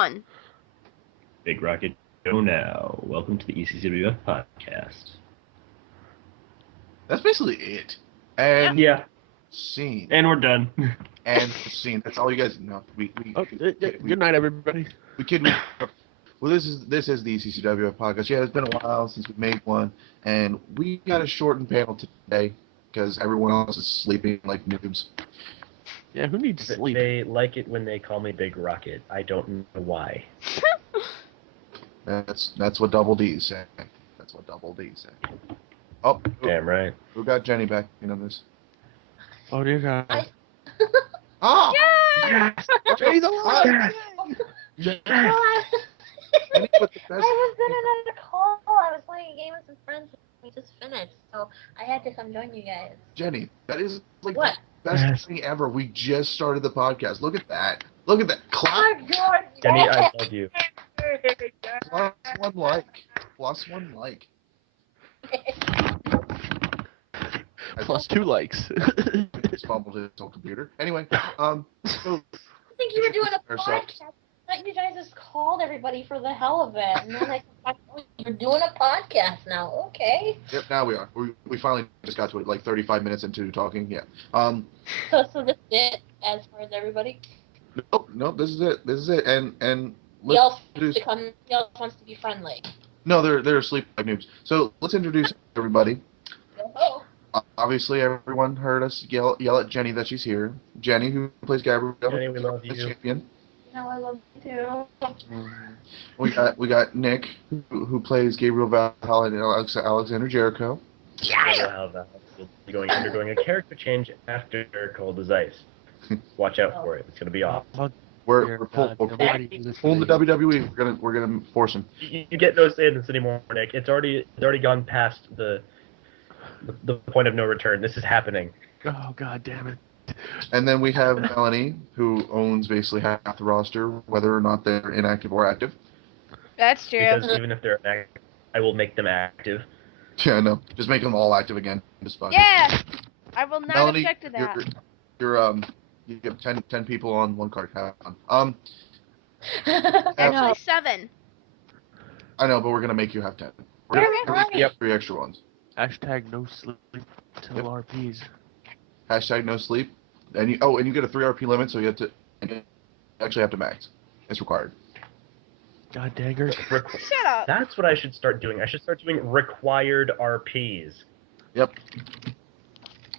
on. Big Rocket, go now. Welcome to the ECCWF podcast. That's basically it. And Yeah, scene. and we're done. And scene. That's all you guys know. Good night, everybody. We kid. Well, this is the ECCWF podcast. Yeah, it's been a while since we made one, and we got a shortened panel today because everyone else is sleeping like noobs. Yeah, who needs sleep? They like it when they call me Big Rocket. I don't know why. That's what Double D say. That's what Double D say. Oh, Damn right. who got Jenny back in on this? Oh dear God. Oh! Yes! Jenny's alive! Jenny I with the best. was in another call. I was playing a game with some friends. We just finished, so I had to come join you guys. Jenny, that is like What? the best thing ever. We just started the podcast. Look at that. Look at that. Clap. Jenny, I love you. Plus one like. Plus one like. Plus 2 likes. Just fumbled his whole computer. Anyway, so I think you were doing a Ourselves. podcast. I thought you guys just called everybody for the hell of it. And then I thought, oh, you're doing a podcast now. Okay. yep, now we are. We finally just got to it, like 35 minutes into talking. Yeah. So this is it as far as everybody. Nope. This is it. This is it. And He else introduce. wants to be friendly. No, they're asleep like noobs. So let's introduce everybody. Oh. Obviously, everyone heard us yell at Jenny that she's here. Jenny, who plays Gabrielle, Jenny, we love the you. champion. No, I love you too. We got Nick, who plays Gabriel Valhalla and Alexander Jericho. We'll be undergoing a character change after Cold as Ice. Watch out for it. It's gonna be awesome. We're pulling the WWE. We're gonna force him. You get no say in this anymore, Nick. It's already gone past the point of no return. This is happening. Oh God damn it. And then we have Melanie, who owns basically half the roster, whether or not they're inactive or active. That's true. Because even if they're active, I will make them active. Yeah, no, just make them all active again. Just fine. Yeah, I will not Melanie, object to that. you have 10 people on one card. Have fun. Actually, 7. I know, but we're gonna make you have 10. We're gonna Okay. make 3 extra ones. Hashtag no sleep till Yep. RPs. Hashtag no sleep. And you get a 3 RP limit, so you actually have to max. It's required. God dagger. Shut up. That's what I should start doing. I should start doing required RPs. Yep.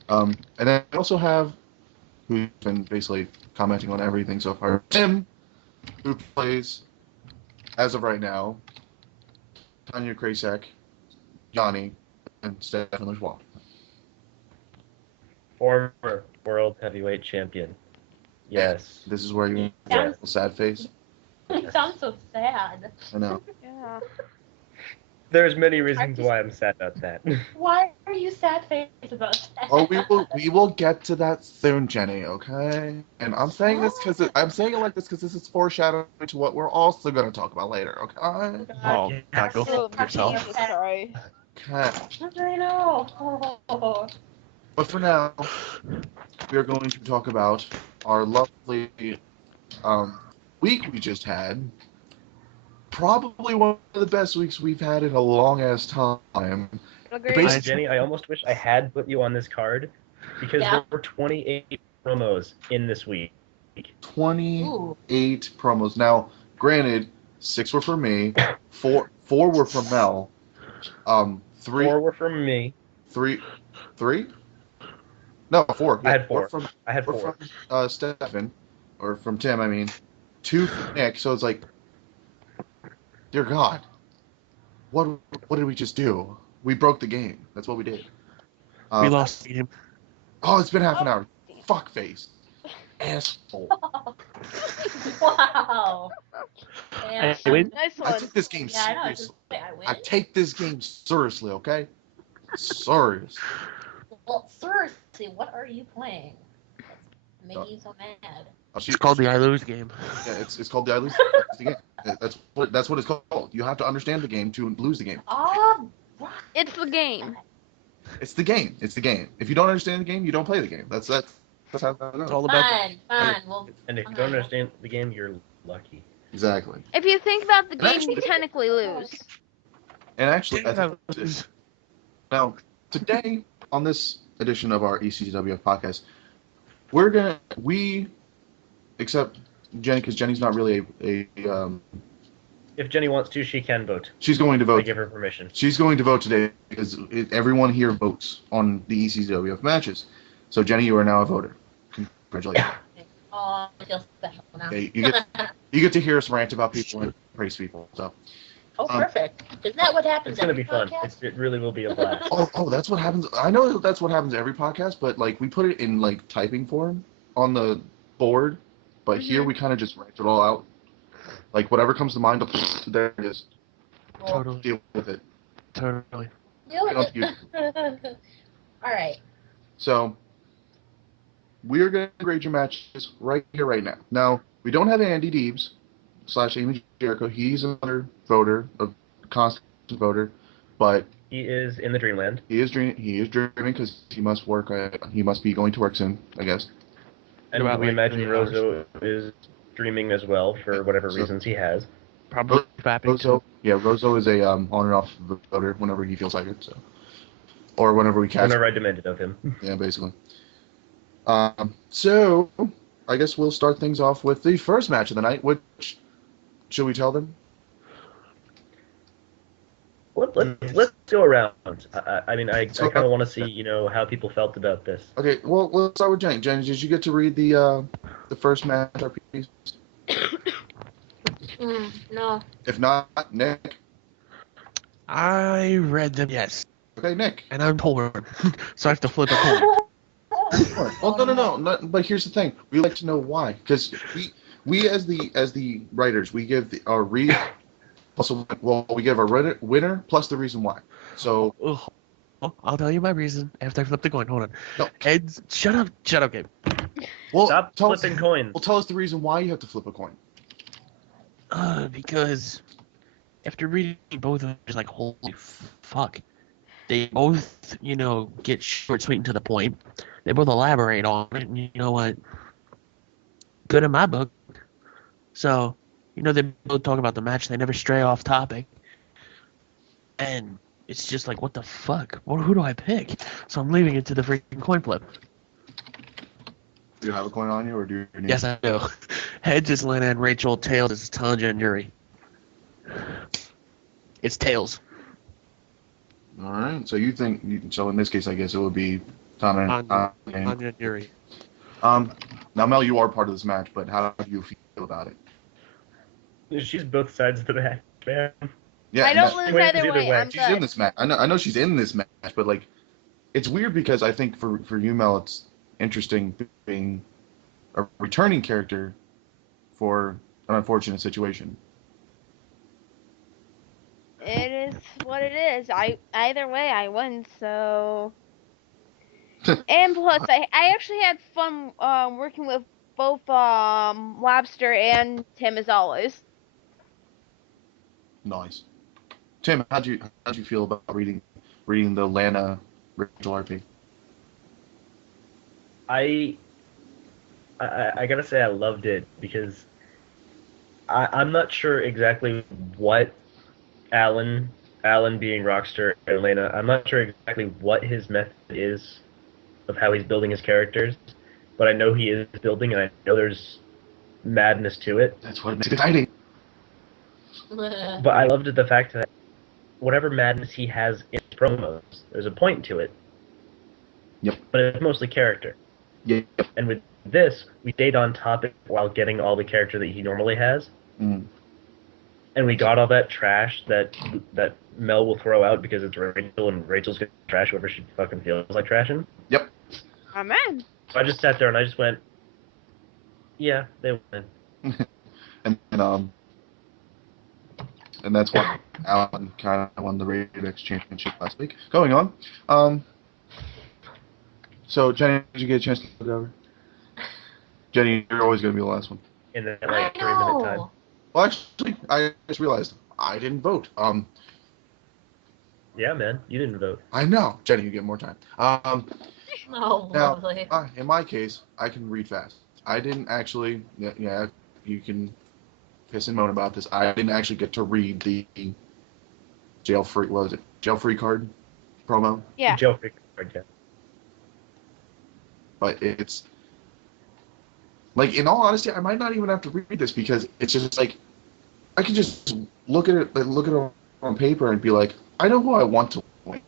And then I also have, who's been basically commenting on everything so far, Tim, who plays, as of right now, Tanya Krasek, Johnny, and Stefan Lajoie. Former world heavyweight champion. Yes. This is where you Yeah. get a sad face. You sound so sad. I know. Yeah. There's many reasons why I'm sad about that. Why are you sad face about that? Oh, we will get to that soon, Jenny. Okay. And I'm saying this because I'm saying it like this because this is foreshadowing to what we're also going to talk about later. Okay. Oh, Yes. God, go Oh, fuck yourself. Jesus Christ. Okay. I know. But for now, we are going to talk about our lovely week we just had. Probably one of the best weeks we've had in a long ass time. Agreed. Jenny, I almost wish I had put you on this card because Yeah. there were 28 promos in this week. 28 promos. Now, granted, 6 were from me, 4 were from Mel, 3 4 were from me. 3 No, 4. I had 4. From, I had 4 4. from Stefan, or from Tim, I mean. 2 from Nick, so it's like, dear God, what did we just do? We broke the game. That's what we did. We lost the game. Oh, it's been half an hour. Fuck face. Asshole. Wow. I win. Nice I one. took this game Yeah, I know. I was seriously. just say I win. I take this game seriously, okay? Serious. Well, seriously, what are you playing? That's making you so mad. It's called the I lose game. Yeah, it's called the I lose the game. That's what it's called. You have to understand the game to lose the game. Oh, It's the game. It's the game. It's the game. If you don't understand the game, you don't play the game. That's how that It's goes. all about. fine. Well, And if you don't understand the game, you're lucky. Exactly. If you think about the And game, actually- you technically lose. And actually, I think now today on this edition of our ECCWF podcast, except Jenny, because Jenny's not really a If Jenny wants to, she can vote. she's going to I vote. give her permission. She's going to vote today because everyone here votes on the ECCWF matches. So Jenny, you are now a voter. Congratulations. Oh, I feel special now. Okay, you get to hear us rant about people and praise people. So. Oh, perfect. Isn't that what happens? It's gonna every be fun. podcast? It really will be a blast. Oh, that's what happens. I know that's what happens every podcast, but like we put it in like typing form on the board, but here we kind of just write it all out. Like whatever comes to mind, there it is. Well, Totally. Deal with it. Totally. deal with I don't it. All right. So we're gonna grade your matches right here, right now. Now we don't have Andy Deebs / Amy Jericho. He's another voter, a constant voter, but He is in the Dreamland. he is dreaming because he must work. He must be going to work soon, I guess. And About we like imagine 3 hours. Rozo is dreaming as well for whatever So- reasons he has. Probably fapping Rozo, too. yeah, Rozo is a on and off voter whenever he feels like it. So, or whenever we catch. Whenever I demanded of him. Yeah, basically. So I guess we'll start things off with the first match of the night. Which should we tell them? Let's go around. I mean, I So- kind of want to see, how people felt about this. Okay, well, let's start with Jenny. Jenny, did you get to read the first match RPs? No. If not, Nick. I read them, yes. Okay, Nick. And I'm torn. So I have to flip a coin. Well, no. But here's the thing: we like to know why, because we as the writers, we give our read. Also, well, we give our winner plus the reason why. So Oh, I'll tell you my reason after I flip the coin. Hold on. No. Heads, shut up, Gabe. well, Stop tell us, flipping coins. well, tell us the reason why you have to flip a coin. Because after reading both of them, it's like, holy fuck. They both, get short, sweet, and to the point. They both elaborate on it, and you know what? Good in my book. So, they both talk about the match. They never stray off topic. And it's just like, what the fuck? Who do I pick? So I'm leaving it to the freaking coin flip. Do you have a coin on you, or do you need? Yes, I do. Heads is Lena and Rachel. Tails is Tanja and Yuri. It's Tails. All right. So you think? So in this case, I guess it would be Tom and Tanja and Yuri. Now, Mel, you are part of this match, but how do you feel about it? She's both sides of the match, man. Yeah, I and don't that- lose either way. I'm she's in good. this match. I know she's in this match, but like, it's weird because I think for you, Mel, it's interesting being a returning character for an unfortunate situation. It is what it is. Either way I win. So. And plus, I actually had fun working with both Lobster and Tim as always. Nice. Tim, how'd you feel about reading the Lana Rachel RP? I gotta say I loved it because I'm not sure exactly what Alan being Rockstar and Elena, I'm not sure exactly what his method is of how he's building his characters, but I know he is building, and I know there's madness to it. That's what makes it exciting. But I loved the fact that whatever madness he has in his promos, there's a point to it. Yep. But it's mostly character. Yep. And with this, we stayed on topic while getting all the character that he normally has. Mm. And we got all that trash that Mel will throw out because it's Rachel, and Rachel's gonna trash whoever she fucking feels like trashing. Yep. Amen. So I just sat there and I just went, yeah, they win. And that's why Alan kind of won the Rated X Championship last week. Going on. So, Jenny, did you get a chance to look over? Jenny, you're always going to be the last one. In that I like 3-minute time. know. Well, actually, I just realized I didn't vote. Yeah, man, you didn't vote. I know. Jenny, you get more time. Oh, Now, lovely. in my case, I can read fast. I didn't actually. Yeah, you can piss and moan about this. I didn't actually get to read the jail free card promo, Yeah. Jailbreak card, yeah. but it's like, in all honesty, I might not even have to read this because it's just like I can just look at it on paper and be like, I know who I want to win.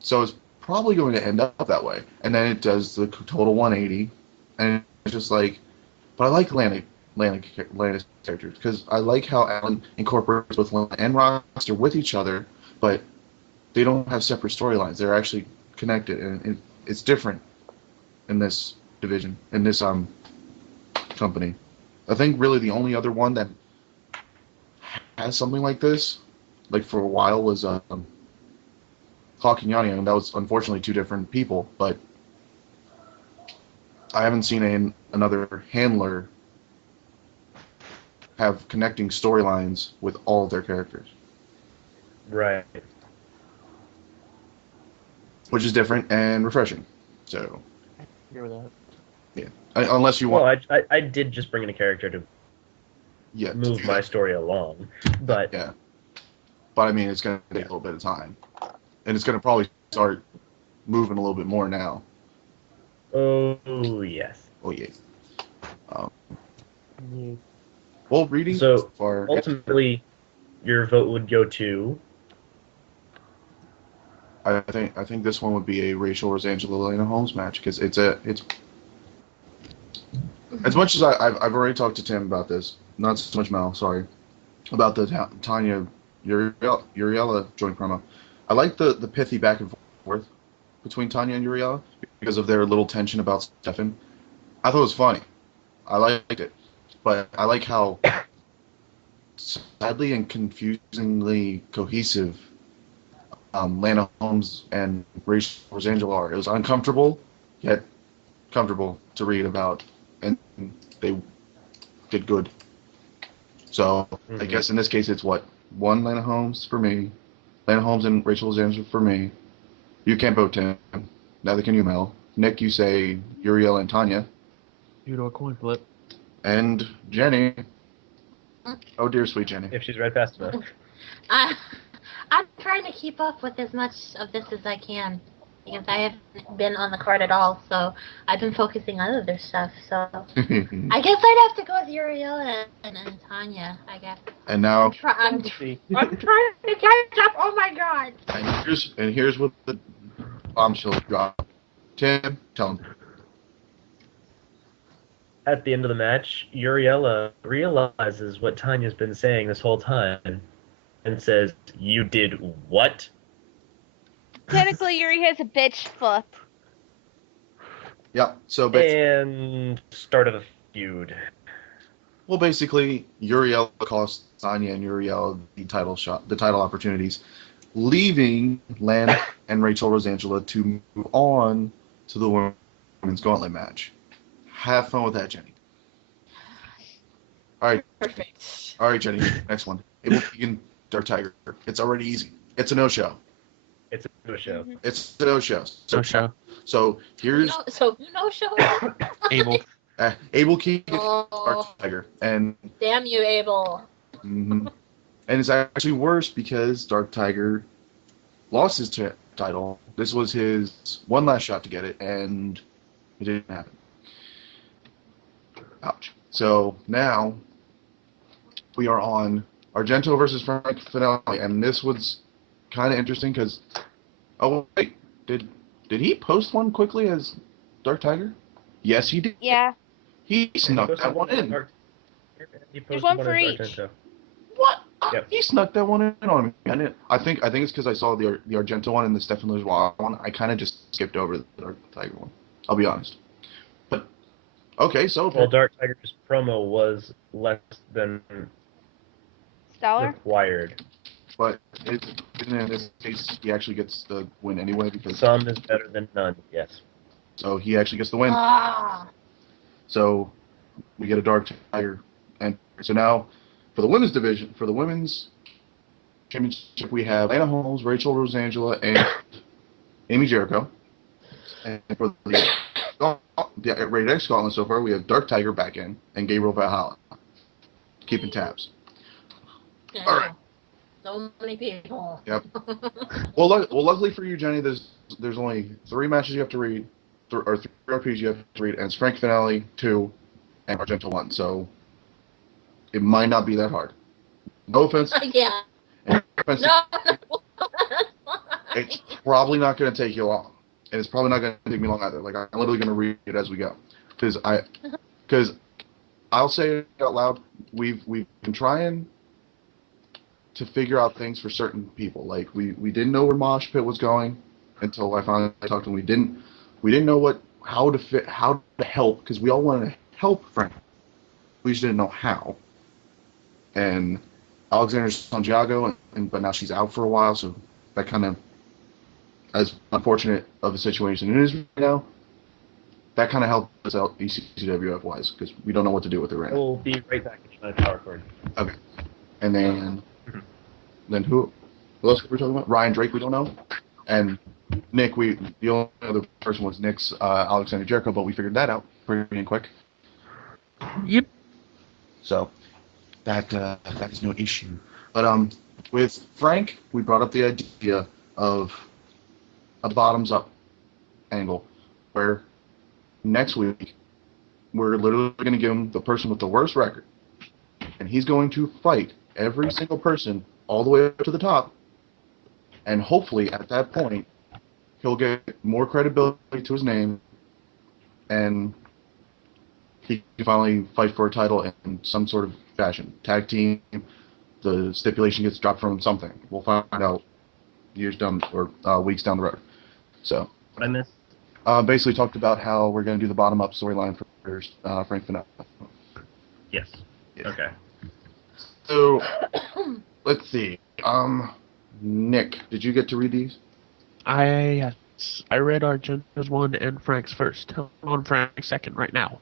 So it's probably going to end up that way. And then it does the total 180, and it's just like, but I like Lana's characters because I like how Alan incorporates both Lana and Roster with each other, but they don't have separate storylines. They're actually connected, and it's different in this division, in this company. I think really the only other one that has something like this, like for a while, was Hawk and Yanni, and that was unfortunately two different people, but I haven't seen another handler have connecting storylines with all of their characters, Right. which is different and refreshing. So, I agree with that. unless you Well, want, I did just bring in a character to yeah, to move do my that. story along, but Yeah. But I mean, it's going to take a little bit of time, and it's going to probably start moving a little bit more now. oh yes. Oh yeah. Yeah. Well, reading So far. ultimately, your vote would go to. I think this one would be a Rachel Rosangela Elena Holmes match because it's as much as I've already talked to Tim about this, not so much Mel, sorry, about the Tanya Uriella joint promo. I like the pithy back and forth between Tanya and Uriella because of their little tension about Stefan. I thought it was funny. I liked it, but I like how sadly and confusingly cohesive Lana Holmes and Rachel Rosangela are. It was uncomfortable, yet comfortable to read about, and they did good. So I guess in this case it's what? One Lana Holmes for me, Lana Holmes and Rachel Rosangela for me. You can't vote Tim. Neither can you, Mel. Nick, you say Uriel and Tanya. You do a coin flip. And Jenny. Oh dear, sweet Jenny. If she's read fast enough. I'm trying to keep up with as much of this as I can because I haven't been on the card at all, so I've been focusing on other stuff. So I guess I'd have to go with Uriel and Tanya. I guess. And now, I'm trying to catch up. Oh my god! and here's what the bombshell drop. Tim, tell him. At the end of the match, Uriella realizes what Tanya's been saying this whole time and says, "You did what?" Technically, Yuri has a bitch flip. Yeah. So, but And started a feud. well, basically, Uriel cost Tanya and Uriel the title opportunities, leaving Lana and Rachel Rosangela to move on to the women's gauntlet match. Have fun with that, Jenny. All right. Perfect. All right, Jenny. Next one. Abel Keegan, Dark Tiger. It's already easy. It's a no-show. It's a show. Mhm. It's a no-show. So show. So here's So you know, show. Abel. Abel Keegan, Oh, Dark Tiger, and damn you, Abel. and it's actually worse because Dark Tiger lost his title. This was his one last shot to get it, and it didn't happen. Ouch. So now we are on Argento versus Frank Finale, and this was kind of interesting because, oh wait, did he post one quickly as Dark Tiger? Yes, he did. Yeah. He snuck that one in. There's one for each. What? Yep. He snuck that one in on me. I think it's because I saw the Argento one and the Stefan Lajoie one. I kind of just skipped over the Dark Tiger one. I'll be honest. But okay, so Well, Dark Tiger's promo was less than Stellar? required. but in this case, he actually gets the win anyway because Some is better than none, yes. so he actually gets the win. Ah. So we get a Dark Tiger, and so now for the women's division, for the women's championship, we have Lana Holmes, Rachel Rosangela, and Amy Jericho. And for the Rated X Gauntlet so far, we have Dark Tiger back in and Gabriel Valhalla. keeping tabs. Yeah. All right. So many people. Yep. Well, luckily for you, Jenny, there's only 3 matches you have to read, or 3 RPs you have to read, and it's Frank Finale 2 and Argento 1, so it might not be that hard. No offense. Yeah. No offense. No. It's probably not going to take you long, and it's probably not going to take me long either. Like, I'm literally going to read it as we go, because I'll say it out loud. We've been trying to figure out things for certain people. Like, we didn't know where Mosh Pit was going until I finally talked to him. We didn't know how to help, because we all wanted to help Frank. We just didn't know how. And Alexander Santiago, but now she's out for a while, so that kind of, as unfortunate of a situation it is right now, that kind of helped us out ECCWF wise, because we don't know what to do with it right now. We'll be right back at the power cord. Okay. And then who else were we talking about? Ryan Drake, we don't know. And Nick, the only other person was Nick's Alexander Jericho, but we figured that out pretty quick. Yep. So that is no issue. But with Frank, we brought up the idea of a bottoms up angle, where next week we're literally going to give him the person with the worst record, and he's going to fight every single person all the way up to the top, and hopefully at that point he'll get more credibility to his name, and he can finally fight for a title in some sort of fashion. Tag team, the stipulation gets dropped from something. We'll find out years down or weeks down the road. So What I missed? basically talked about how we're going to do the bottom up storyline for Frank Finale. Yes. Yeah. Okay. So let's see. Nick, did you get to read these? I read Argento's 1 and Frank's first. I'm on Frank's 2nd right now.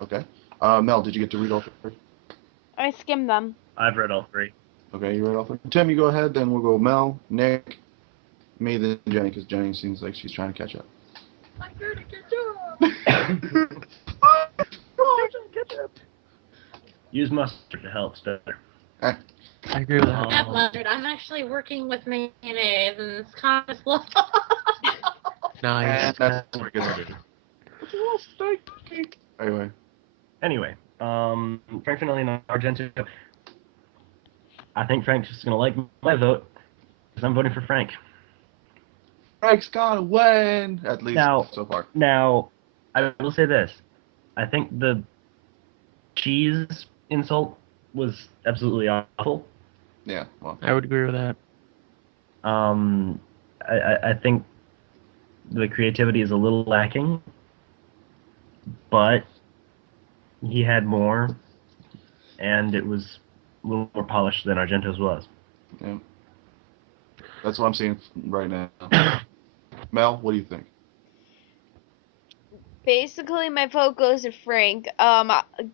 Okay. Mel, did you get to read all 3? I skimmed them. I've read all 3. Okay, you read all 3. Tim, you go ahead. Then we'll go Mel, Nick, me, then Jenny, because Jenny seems like she's trying to catch up. I'm trying to catch up. Use mustard to help, Stutter. I agree with that. Not mustard. I'm actually working with mayonnaise, and it's kind of slow. Nice. That's where it gets good. Anyway, Frank Finale and Argento. I think Frank's just gonna like my vote, because I'm voting for Frank. Frank's gotta win, at least so far. Now, I will say this. I think the cheese insult was absolutely awful. Yeah, well, I would agree with that. I think the creativity is a little lacking, but he had more, and it was a little more polished than Argento's was. yeah. That's what I'm seeing right now. Mel, what do you think? Basically, my vote goes to Frank.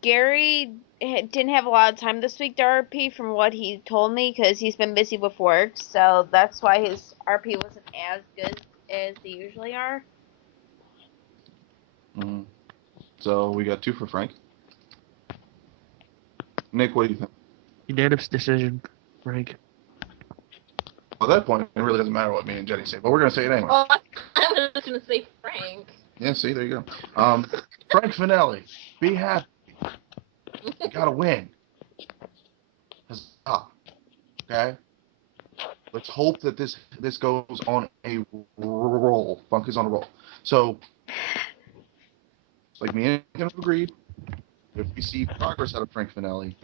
Gary didn't have a lot of time this week to RP from what he told me, because he's been busy with work, so that's why his RP wasn't as good as they usually are. Mm-hmm. So we got 2 for Frank. Nick, what do you think? Unanimous decision, Frank. Well, at that point, it really doesn't matter what me and Jenny say, but we're going to say it anyway. Oh, I was just going to say Frank. Yeah, see, there you go. Frank Finale, be happy. You got to win. Huzzah. Okay? Let's hope that this goes on a roll. Funk is on a roll. So, it's like me and him have agreed, if we see progress out of Frank Finale,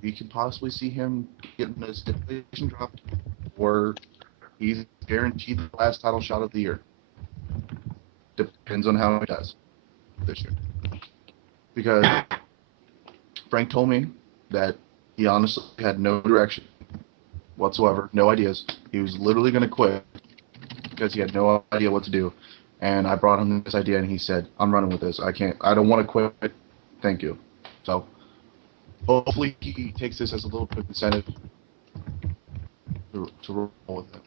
we can possibly see him getting a stipulation dropped, or he's guaranteed the last title shot of the year. Depends on how he does this year. Because Frank told me that he honestly had no direction whatsoever, no ideas. He was literally going to quit because he had no idea what to do. And I brought him this idea, and he said, I'm running with this. I don't want to quit. Thank you. So hopefully he takes this as a little bit of incentive to roll with it.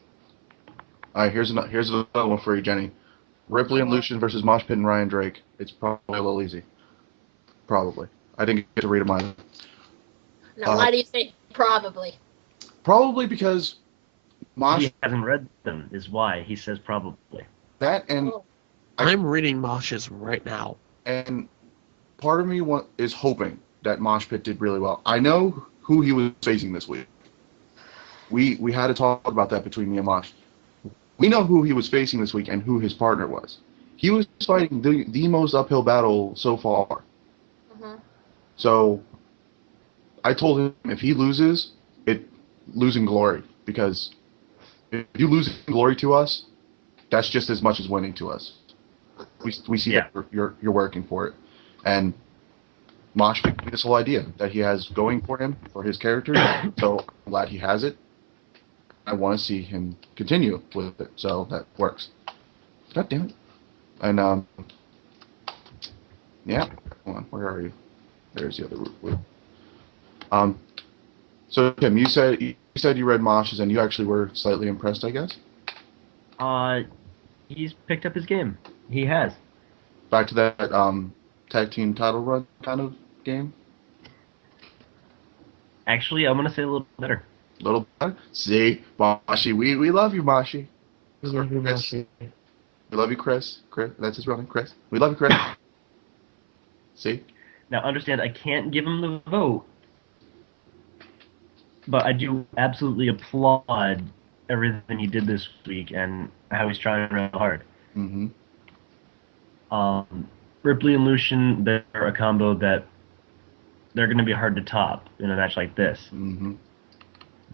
All right, here's another one for you, Jenny. Ripley and Lucian versus Mosh Pit and Ryan Drake. It's probably a little easy. Probably. I didn't get to read them either. Now, why do you say probably? Probably because Mosh, He hasn't read them, is why he says probably. that Oh. I'm reading Mosh's right now. and part of me is hoping that Mosh Pit did really well. I know who he was facing this week. We had to talk about that between me and Mosh. We know who he was facing this week and who his partner was. He was fighting the most uphill battle so far. Mhm. So I told him if he loses, losing glory, because if you lose glory to us, that's just as much as winning to us. We see that you're working for it, and Mosh picked this whole idea that he has going for him for his character. So I'm glad he has it. I want to see him continue with it, so that works. God damn it! And yeah, hold on, where are you? There's the other route. So Tim, you said you read Mosh's and you actually were slightly impressed, I guess. He's picked up his game. He has. Back to that tag team title run kind of game. Actually, I'm gonna say a little better. Little better. See, Moshi, we love you, Moshi. We love you, Moshi. We love you, Chris. Chris, that's his real name, Chris. We love you, Chris. See? Now, understand, I can't give him the vote, but I do absolutely applaud everything he did this week and how he's trying real hard. Mm-hmm. Ripley and Lucian, they're a combo that they're going to be hard to top in a match like this. Mm-hmm.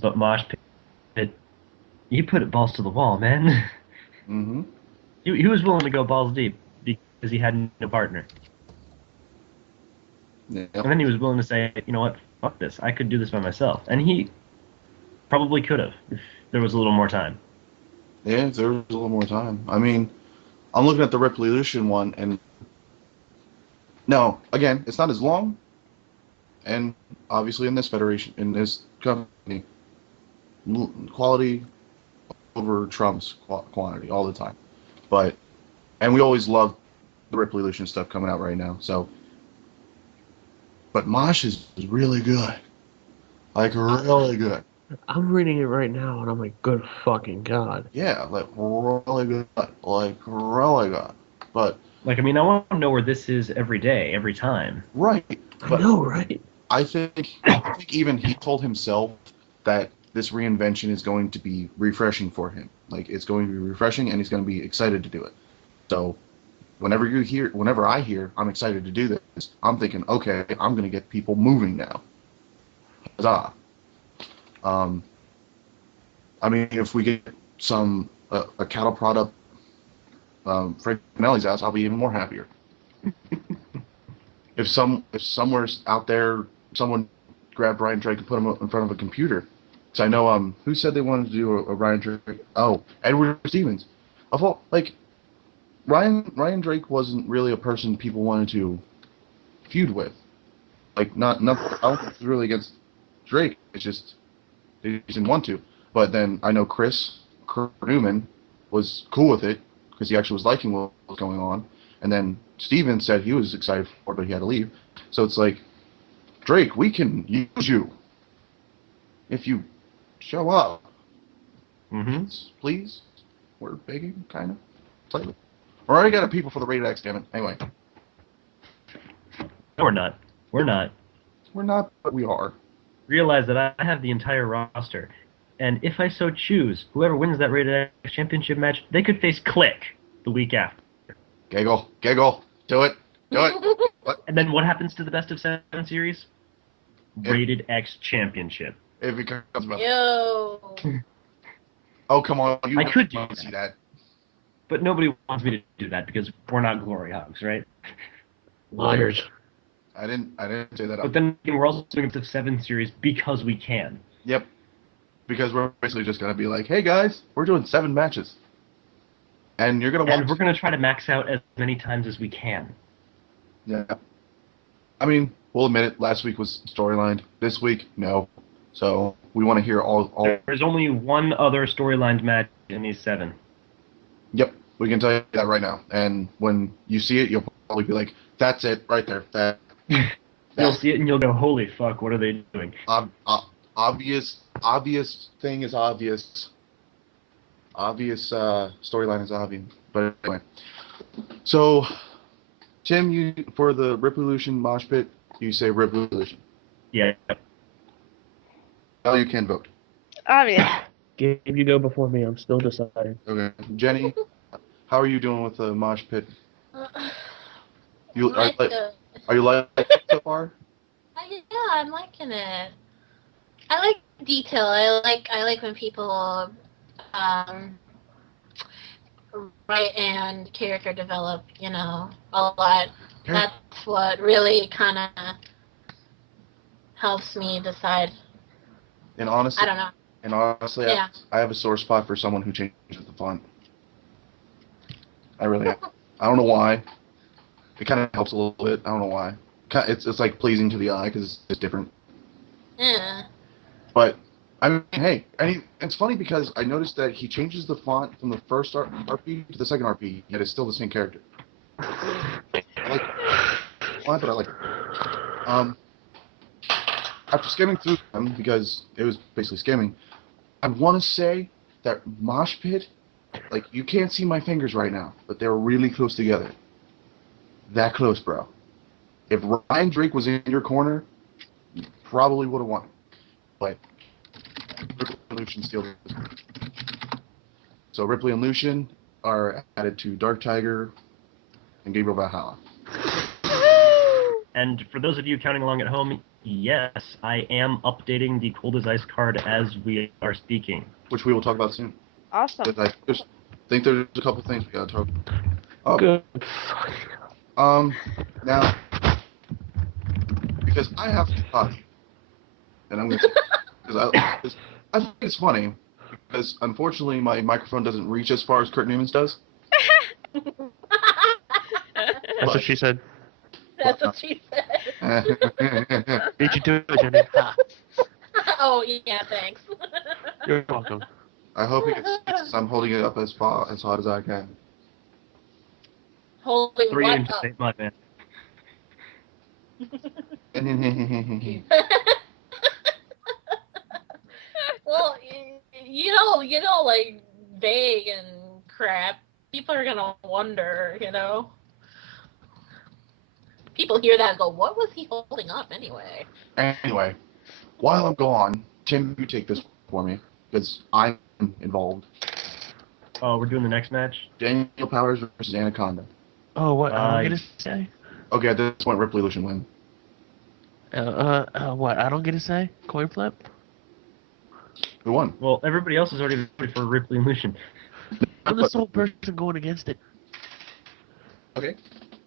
But Mosh Pit, he put it balls to the wall, man. Mm-hmm. He was willing to go balls deep because he had no partner. Yeah. And then he was willing to say, you know what, fuck this. I could do this by myself. And he probably could have if there was a little more time. Yeah, if there was a little more time. I mean, I'm looking at the Ripley Lucian one, and no, again, it's not as long. And obviously in this federation, in this company, quality over trumps quantity all the time. And we always love the Ripley Lucian stuff coming out right now. So, but Mosh is really good, like really good. I'm reading it right now, and I'm like, good fucking god. Yeah, like really good, like really good. But Like, I mean, I want to know where this is every day, every time. right, I but know, right? I think even he told himself that this reinvention is going to be refreshing for him. Like, it's going to be refreshing, and he's going to be excited to do it. So, whenever I hear, I'm excited to do this, I'm thinking, okay, I'm going to get people moving now. Huzzah. I mean, if we get a cattle prod up Frank Pinelli's ass, I'll be even more happier. if somewhere out there someone grabbed Ryan Drake and put him in front of a computer, because I know who said they wanted to do a Ryan Drake? Oh, Edward Stevens. Of all, like, Ryan Drake wasn't really a person people wanted to feud with. Like, nothing. I don't think it's really against Drake. It's just they didn't want to. But then I know Chris Newman was cool with it because he actually was liking what was going on. And then Steven said he was excited for it, but he had to leave. So it's like, Drake, we can use you if you show up. Mm-hmm. Please. We're begging, kind of. Slightly. We're already got people for the Rated X, damn it. Anyway. No, we're not. We're not. We're not, but we are. Realize that I have the entire roster. And if I so choose, whoever wins that Rated X championship match, they could face Click the week after. Giggle. Do it. What? And then what happens to the best of 7 series? Rated X championship. It becomes about... Yo. Oh, come on. You I could do want to see that. But nobody wants me to do that because we're not glory hogs, right? Liars. I didn't say that. But then we're also doing a best of 7 series because we can. Yep. Because we're basically just going to be like, hey, guys, we're doing 7 matches. And you're going to watch... And we're going to try to max out as many times as we can. Yeah. I mean, we'll admit it. Last week was storylined. This week, no. So we want to hear all... There's only one other storylined match in these 7. Yep. We can tell you that right now. And when you see it, you'll probably be like, that's it right there. You'll see it and you'll go, holy fuck, what are they doing? Obvious thing is obvious. Obvious storyline is obvious. But anyway. So, Tim, you for the Revolution mosh pit, you say Revolution. Yeah. Oh, you can vote. Obvious. Gabe, you go before me. I'm still deciding. Okay. Jenny, how are you doing with the mosh pit? You are you liking it so far? Yeah, I'm liking it. I like detail. I like when people write and character develop, a lot. That's what really kind of helps me decide. And honestly, I don't know. And honestly, Yeah. I have a sore spot for someone who changes the font. I really have. I don't know why. It kind of helps a little bit. I don't know why. It's like pleasing to the eye because it's different. Yeah. But I mean, hey, it's funny because I noticed that he changes the font from the first RP to the second RP, yet it's still the same character. I like it. But I like it. After skimming through them, because it was basically skimming, I want to say that Mosh Pit, like, you can't see my fingers right now, but they're really close together. That close, bro. If Ryan Drake was in your corner, you probably would have won. But Ripley and Lucian still. So Ripley and Lucian are added to Dark Tiger and Gabriel Valhalla. And for those of you counting along at home, yes, I am updating the Cold as Ice card as we are speaking. Which we will talk about soon. Awesome. But I just think there's a couple things we gotta talk about. Good. Now, because I have to talk, and I'm gonna say, because I think it's funny, because unfortunately my microphone doesn't reach as far as Kurt Newman's does. That's what she said. That's what she said. Beat you to it, Jenny. Ha. Oh, yeah, thanks. You're welcome. I hope it gets, I'm holding it up as hot as I can. Holding 3 what inches up? ain't my man. Well, like vague and crap. People are gonna wonder, People hear that and go, "What was he holding up anyway?" Anyway, while I'm gone, Tim, you take this for me, because I'm involved. Oh, we're doing the next match? Daniel Powers versus Anaconda. Oh, what? I don't get to say? Okay, at this point, Ripley Lucian win. What? I don't get to say? Coin flip? Who won? Well, everybody else is already voted for Ripley and Lucian. I'm the sole person going against it. Okay,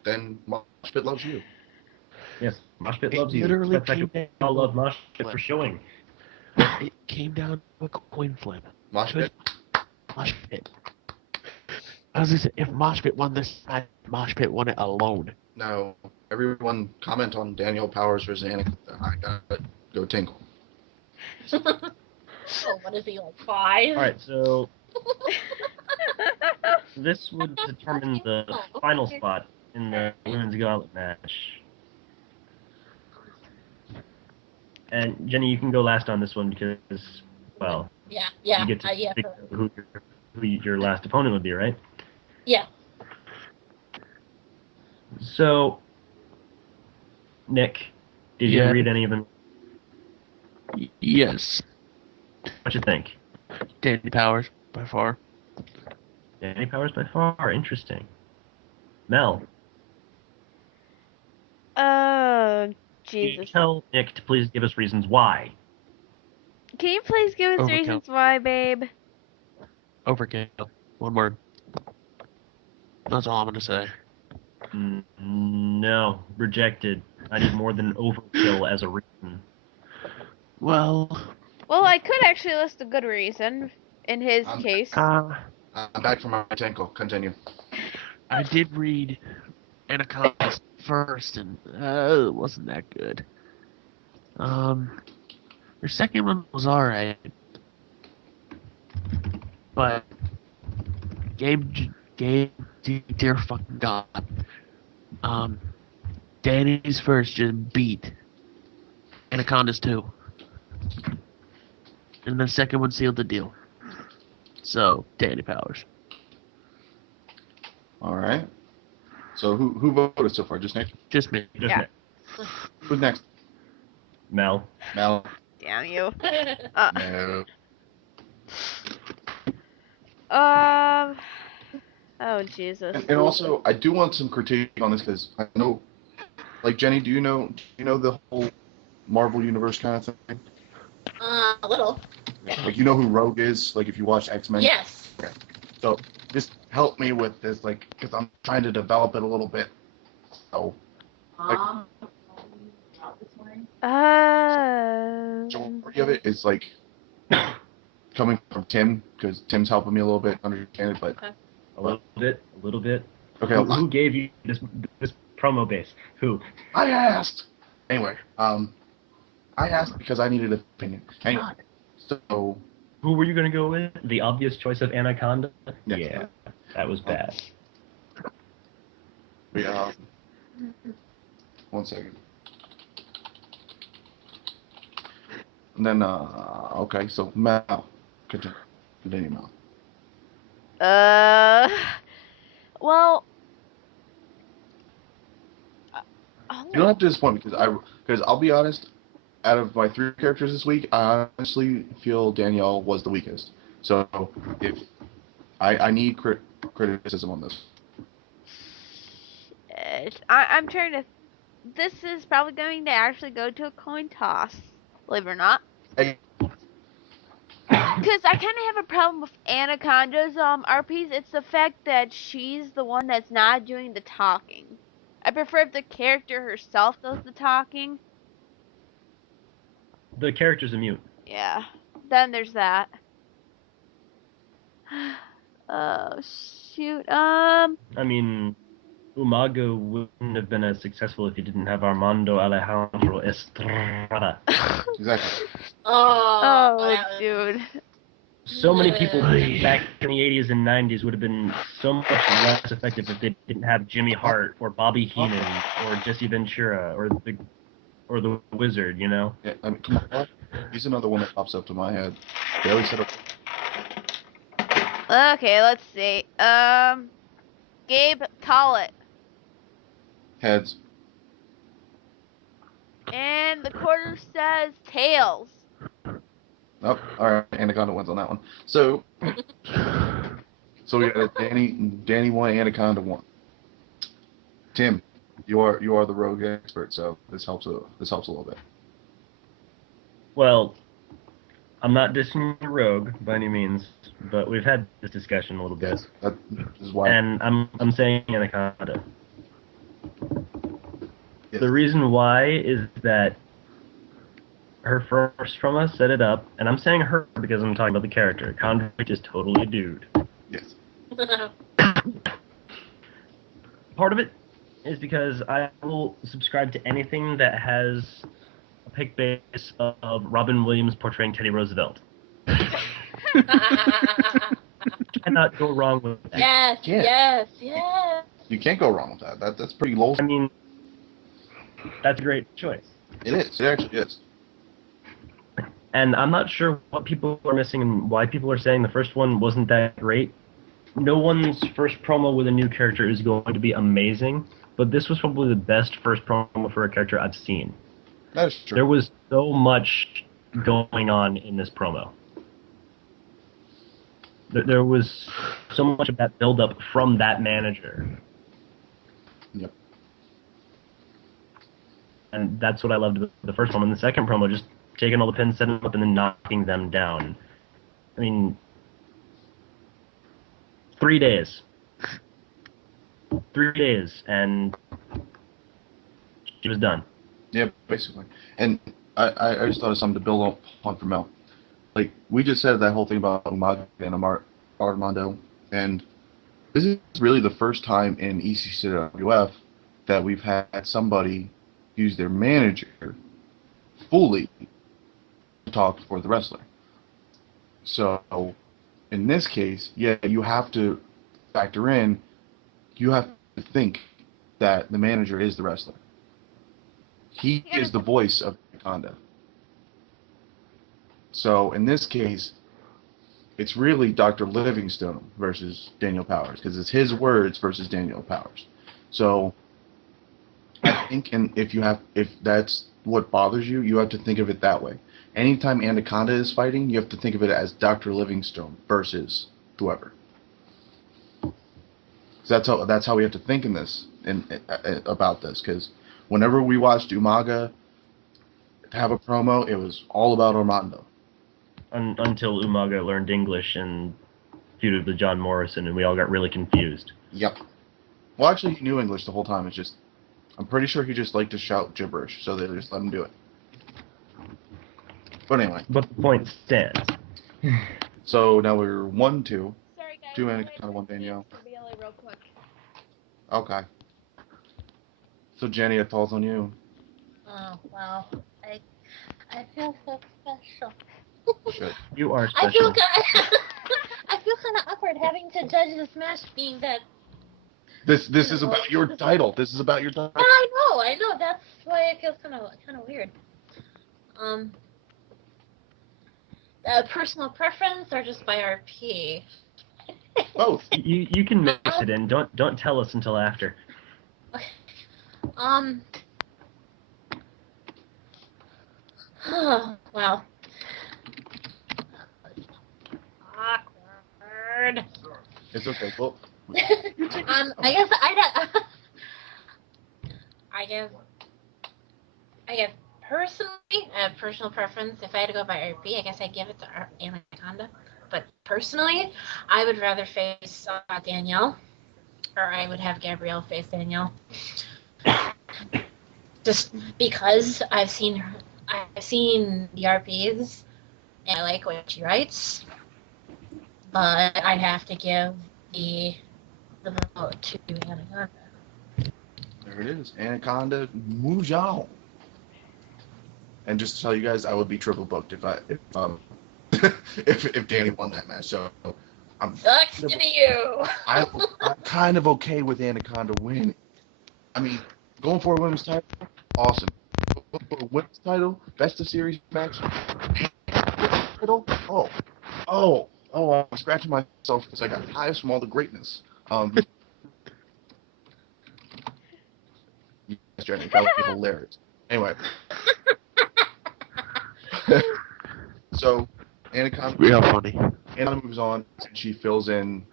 then Mosh Pit loves you. Yes, Mosh Pit It loves you. literally That's came actually down I love Mosh Pit flip. for showing. It came down to a coin flip. Mosh Pit? Mosh Pit. I was gonna say, if Mosh Pit won this side, Mosh Pit won it alone. Now, everyone comment on Daniel Powers versus Anaconda. I gotta go tinkle. Oh, what is he, like 5? Alright, so this would determine the final spot in the Women's Gauntlet match. And Jenny, you can go last on this one because, well, Yeah, you get to pick who your last opponent would be, right? Yeah. So, Nick, did you Yeah. read any of them? Yes. What you think? Danny Powers, by far. Danny Powers by far. Interesting. Mel, Oh, can you Jesus. tell Nick to please give us reasons why? Can you please give us Overkill. reasons why, babe? Overkill. One word. That's all I'm gonna say. No, rejected. I need more than overkill as a reason. Well, Well, I could actually list a good reason in his case. I'm back from my tinkle. Continue. I did read Anaconda first, and it wasn't that good. Her second one was alright, but Gabe, dear fucking God, Danny's first just beat Anacondas too. And the second one sealed the deal. So, Danny Powers. All right. So who voted so far? Just Nick? Just me. Just Yeah. Who's next? Mel. Mal? Damn you. No. Oh Jesus. And also, I do want some critique on this because I know, like Jenny, do you know the whole Marvel Universe kind of thing? A little. Like you know who Rogue is? Like if you watch X-Men. Yes. Okay. So just help me with this, like, because I'm trying to develop it a little bit. So. Majority of it is like coming from Tim because Tim's helping me a little bit understand it, but A little bit. okay. Who gave you this promo base? Who? I asked. Anyway, I asked because I needed an opinion. Anyway, so Who were you gonna go with? The obvious choice of Anaconda? Yeah. Yeah, that was bad. we 1 second. And then okay, so Mal, continue Mal. Well. You don't have to disappoint me because I'll be honest. Out of my 3 characters this week, I honestly feel Danielle was the weakest. So if I need criticism on this. I'm trying to. This is probably going to actually go to a coin toss, believe it or not. Hey. Because I kind of have a problem with Anaconda's RPs. It's the fact that she's the one that's not doing the talking. I prefer if the character herself does the talking. The character's a mute. Yeah. Then there's that. Oh shoot. I mean, Umaga wouldn't have been as successful if he didn't have Armando Alejandro Estrada. Exactly. Oh, dude. So many people back in the 80s and 90s would have been so much less effective if they didn't have Jimmy Hart or Bobby Heenan or Jesse Ventura or the Wizard, you know? Yeah, I mean, come on. He's another one that pops up to my head. They always set up. Okay, let's see. Gabe Tollett. Heads. And the quarter says tails. Oh, all right. Anaconda wins on that one. So we got a Danny 1, Anaconda 1. Tim, you are the rogue expert, so this helps a little bit. Well, I'm not dissing the Rogue by any means, but we've had this discussion a little bit. Yes, that is why. And I'm saying Anaconda. Yes. The reason why is that her first promo set it up, and I'm saying her because I'm talking about the character. Convict is totally a dude. Yes. Part of it is because I will subscribe to anything that has a pick base of Robin Williams portraying Teddy Roosevelt. Cannot go wrong with that. Yes, Yeah. yes. You can't go wrong with that. That's pretty low. I mean, that's a great choice. It is. It actually is. And I'm not sure what people are missing and why people are saying the first one wasn't that great. No one's first promo with a new character is going to be amazing, but this was probably the best first promo for a character I've seen. That is true. There was so much going on in this promo. There was so much of that build-up from that manager. Yep. And that's what I loved about the first promo. And the second promo, just taking all the pins, setting them up, and then knocking them down. I mean, 3 days. 3 days, and she was done. Yeah, basically. And I just thought of something to build on for Mel. Like, we just said that whole thing about Umaga and Armando, and this is really the first time in ECCWF that we've had somebody use their manager fully to talk for the wrestler. So, in this case, yeah, you have to factor in, you have to think that the manager is the wrestler. He is the voice of the Anaconda. So in this case, it's really Dr. Livingstone versus Daniel Powers because it's his words versus Daniel Powers. So I think, and if that's what bothers you, you have to think of it that way. Anytime Anaconda is fighting, you have to think of it as Dr. Livingstone versus whoever. So that's how we have to think in this about this, because whenever we watched Umaga have a promo, it was all about Armando. Until Umaga learned English and feuded with John Morrison, and we all got really confused. Yep. Well, actually, he knew English the whole time. It's just, I'm pretty sure he just liked to shout gibberish, so they just let him do it. But anyway. But the point stands. So now we're 1-2. Sorry, guys. 2 Anaconda, 1 Danielle. Really real quick. Okay. So Jenny, a thoughts on you? Oh, wow. I feel so special. Shit. You are I special. I feel kind of awkward having to judge this match being that. This is about your title. This is about your title. I know. That's why it feels kind of weird. Personal preference or just by RP? Both. You can mix it in. Don't tell us until after. Oh, wow. Awkward. It's okay. Well, I guess personally, personal preference, if I had to go by RP, I guess I'd give it to Anaconda. But personally, I would rather face Danielle, or I would have Gabrielle face Danielle. Just because I've seen the RPs, and I like what she writes, but I'd have to give the vote to Anaconda. there it is. Anaconda moves on. And just to tell you guys, I would be triple booked if Danny won that match. So Sucks to be you. I'm kind of okay with Anaconda winning. I mean, going for a women's title, awesome. For a women's title, best of series match, title, I'm scratching myself because I got highs from all the greatness. Yes, Jenny, that would be hilarious. Anyway. So, Anaconda, Real funny. Anaconda moves on, and she fills in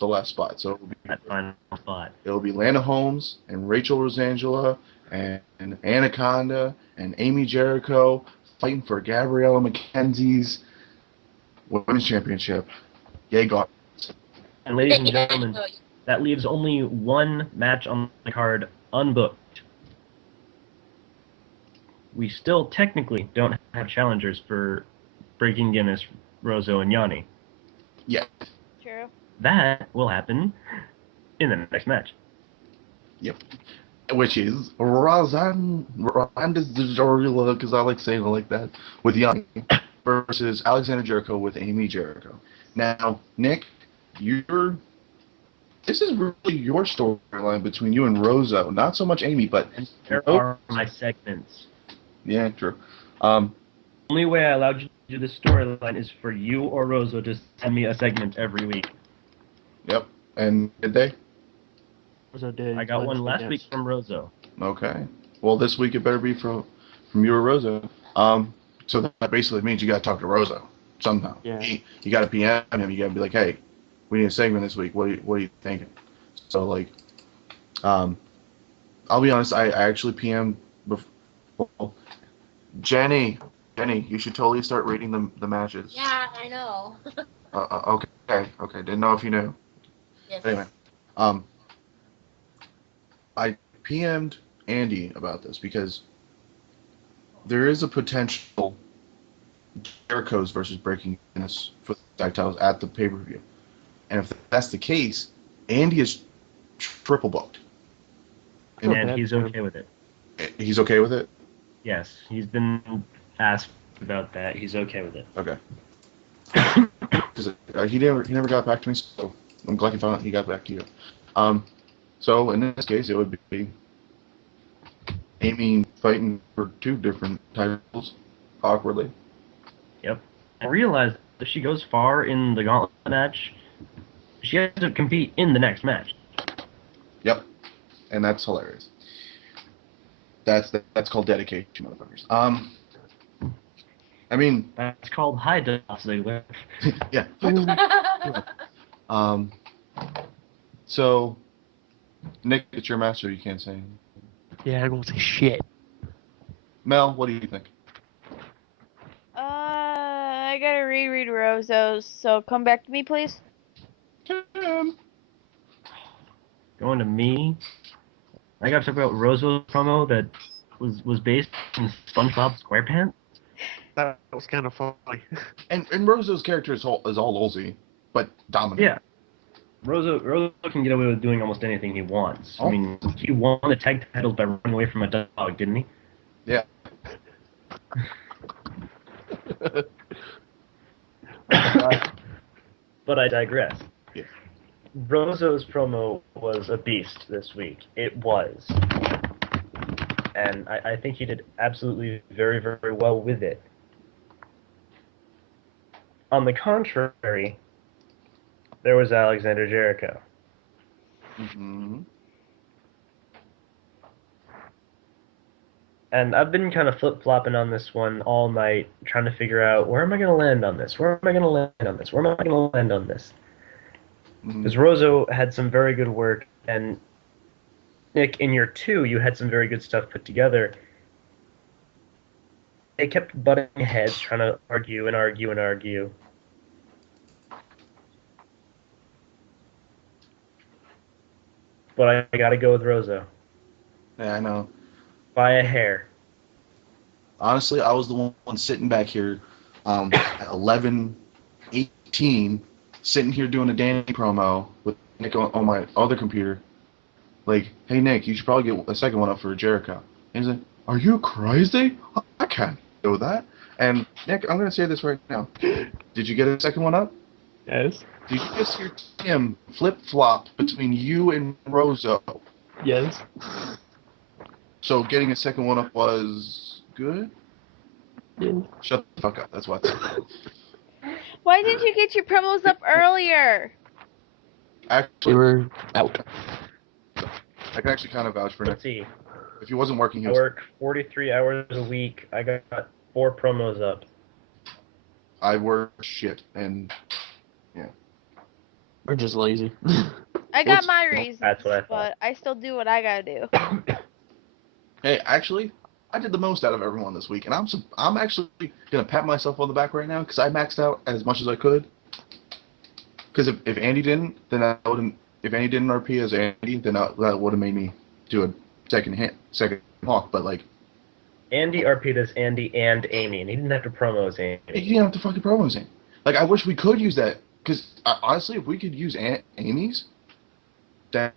the left spot. So That final spot. it'll be Lana Holmes and Rachel Rosangela and Anaconda and Amy Jericho fighting for Gabriella McKenzie's Women's Championship. Yay, God. And ladies and gentlemen, that leaves only one match on the card unbooked. We still technically don't have challengers for Breaking Guinness, Rozo, and Yanni. Yeah. True. That will happen in the next match. Yep. Which is Razan because I like saying it like that, with Yanni versus Alexander Jericho with Amy Jericho. Now, Nick, this is really your storyline between you and Rozo. Not so much Amy, but And there are my segments. yeah, true. Only way I allowed you to do this storyline is for you or Rozo to send me a segment every week. Yep. And did they? Rozo did. I got one last yes. week from Rozo. Okay. Well, this week it better be from you or Rozo. So that basically means you got to talk to Rozo somehow. Yeah. You got to PM him. You got to be like, hey, we need a segment this week. What are you thinking? So like, I'll be honest. I actually PM'd before. Jenny, you should totally start reading the matches. Yeah, I know. Okay. Didn't know if you knew. Yes. Anyway, I PM'd Andy about this because there is a potential Jericho's versus Breaking Guinness for the tag titles at the pay-per-view. And if that's the case, Andy is triple booked. And he's okay with it. He's okay with it? Yes, he's been asked about that. He's okay with it. Okay. 'Cause, he never got back to me, so I'm glad he got back to you. So in this case, it would be Amy fighting for 2 different titles awkwardly. Yep. I realized if she goes far in the gauntlet match, she has to compete in the next match. Yep, and that's hilarious. That's called dedication, motherfuckers. I mean, That's called high dose. yeah. So, Nick, it's your master. You can't say anything. Yeah, I won't say shit. Mel, what do you think? I gotta reread Rozo's, so come back to me, please. Tim. Going to me, I got to talk about Rose's promo that was based in SpongeBob SquarePants. That was kind of funny. And Roso's character is all Olsey, but dominant. Yeah. Rozo can get away with doing almost anything he wants. I mean, he won the tag titles by running away from a dog, didn't he? Yeah. But I digress. Yeah. Rozo's promo was a beast this week. It was. And I think he did absolutely very, very well with it. On the contrary, there was Alexander Jericho. Mm-hmm. And I've been kind of flip-flopping on this one all night, trying to figure out, where am I going to land on this? Where am I going to land on this? Where am I going to land on this? Because Rozo had some very good work, and Nick, in year 2, you had some very good stuff put together. They kept butting heads, trying to argue and argue and argue. But I gotta go with Rozo. Yeah, I know. By a hair. Honestly, I was the one sitting back here at 11:18, sitting here doing a Danny promo with Nick on my other computer. Like, hey, Nick, you should probably get a second one up for Jericho. And he's like, are you crazy? I can't do that. And, Nick, I'm going to say this right now. Did you get a second one up? Yes. Did you just hear Tim flip-flop between you and Rozo? Yes. So getting a second one up was good? Yeah. Shut the fuck up. That's what I said. Why didn't you get your promos up earlier? They Actually, were out. I can actually kind of vouch for Nick. Let's see. If he wasn't working, he I was. work 43 hours a week. I got 4 promos up. I work shit, and We're just lazy. I got What's- my reasons, That's what I thought. but I still do what I gotta do. hey, actually, I did the most out of everyone this week, and I'm actually gonna pat myself on the back right now because I maxed out as much as I could. Because if Andy didn't, then I wouldn't. If Andy didn't RP as Andy, then that would have made me do a second hawk. But like, Andy RP'd as Andy and Amy, and he didn't have to promo as Amy. you didn't have to fucking promos in. Like, I wish we could use that. Because honestly, if we could use Amy's, then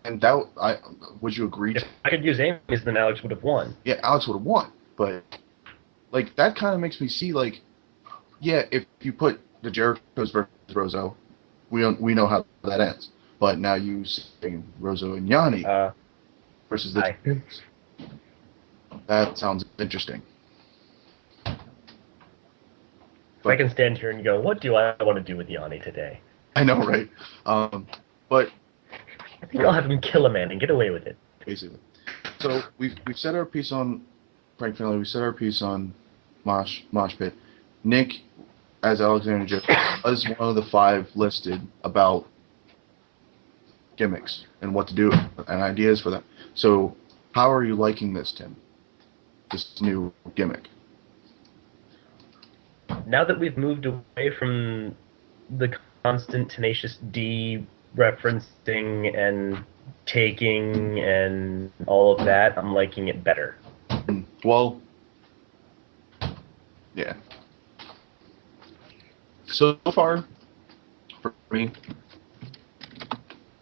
would you agree? If I could use Amy's, then Alex would have won. Yeah, Alex would have won. But like that kind of makes me see like, yeah, if you put the Jericho's versus Rozo, we know how that ends. But now you saying Rozo and Yanni versus the that sounds interesting. I can stand here and go, what do I want to do with Yanni today? I know, right? But I think I'll have him kill a man and get away with it. basically, so we've set our piece on Frank Finlay. We set our piece on Mosh Pit. Nick, as Alexander Jericho, is one of the 5 listed about gimmicks and what to do and ideas for them. So, how are you liking this, Tim? This new gimmick. Now that we've moved away from the constant Tenacious D referencing and taking and all of that, I'm liking it better. Well, yeah. So far, for me,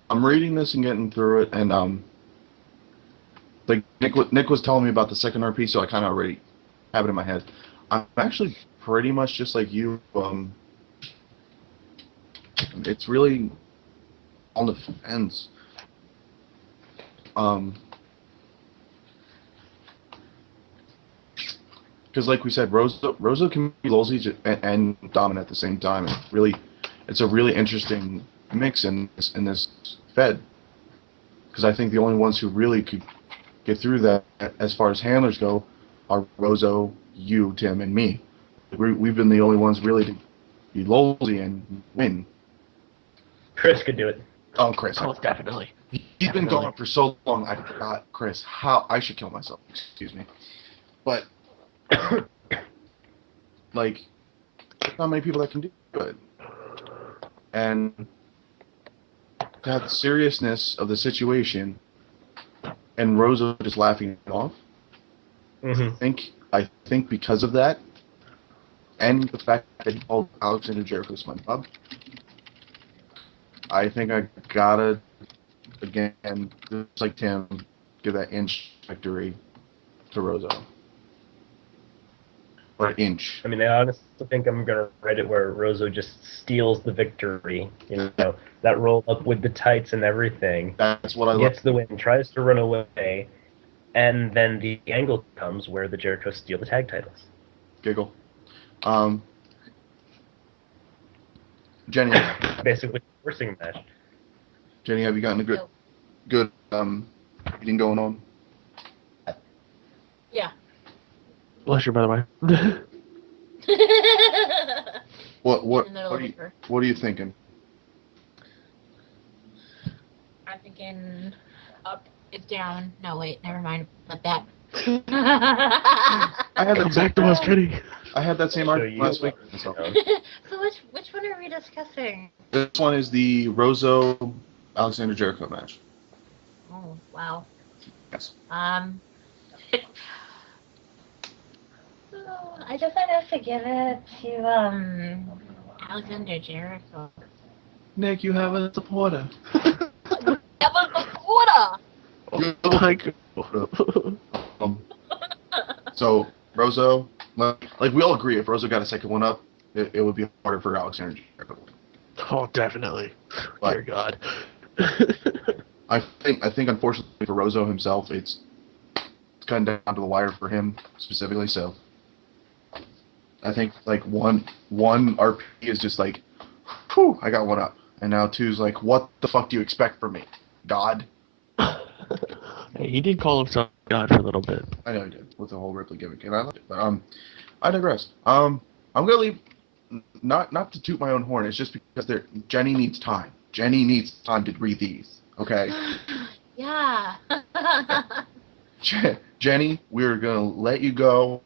I'm reading this and getting through it, and like Nick was telling me about the second RP, so I kind of already have it in my head. I'm actually pretty much just like you. It's really on the fence. because like we said, Rosa can be lolsy and dominant at the same time. And really, it's a really interesting mix in this Fed. Because I think the only ones who really could get through that, as far as handlers go, are Rozo, you, Tim, and me. We've been the only ones really to be lolsy and win. Chris could do it. Oh, Chris. Oh, definitely. He's been going for so long, I forgot, Chris, how I should kill myself. Excuse me. But, like, there's not many people that can do it. And to have the seriousness of the situation and Rosa just laughing it off, I think because of that, and the fact that he called Alexander Jericho SpongeBob, I think I gotta, again, just like Tim, give that inch victory to Rosa. Or inch. I mean, I honestly think I'm gonna write it where Rozo just steals the victory. You know, that roll up with the tights and everything. That's what I gets the win, tries to run away, and then the angle comes where the Jerichos steal the tag titles. Giggle. Jenny, Basically, forcing a match. Jenny, have you gotten a good meeting going on? Yeah. Bless you, by the way. What are you thinking? I'm thinking up is down. No, wait, never mind. Not that. I had Come back to us, Jenny. I had that same argument last week. So which one are we discussing? This one is the Rozo Alexander Jericho match. Oh, wow. Yes. I guess I'd have to give it to Alexander Jericho. Nick, you have a supporter. That was the quarter. Oh my god. So Rozo, like we all agree, if Rozo got a second one up, it would be harder for Alexander Jericho. Oh, definitely. But Dear God. I think unfortunately for Rozo himself, it's kind of down to the wire for him specifically. So I think like one RP is just like, whew, I got one up, and now two's like, what the fuck do you expect from me, God? Hey, he did call himself God for a little bit. I know he did with the whole Ripley gimmick, and I loved it. But I digress. I'm gonna leave. Not to toot my own horn. It's just because Jenny needs time. Jenny needs time to read these. Okay. Yeah. Jenny, we're gonna let you go.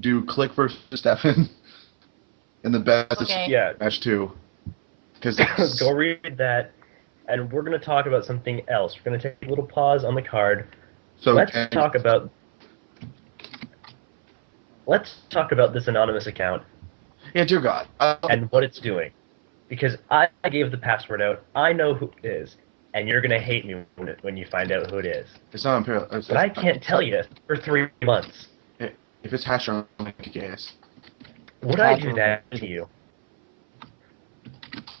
Do Click versus Stefan in the best match 2. Because go read that, and we're gonna talk about something else. We're gonna take a little pause on the card. So let's talk about this anonymous account. Yeah, dear God. And what it's doing. Because I gave the password out. I know who it is. And you're going to hate me when you find out who it is. It's not imperial. But I can't tell you for 3 months. If it's Hatcher, I'm going to kick your ass. Would I do that to you?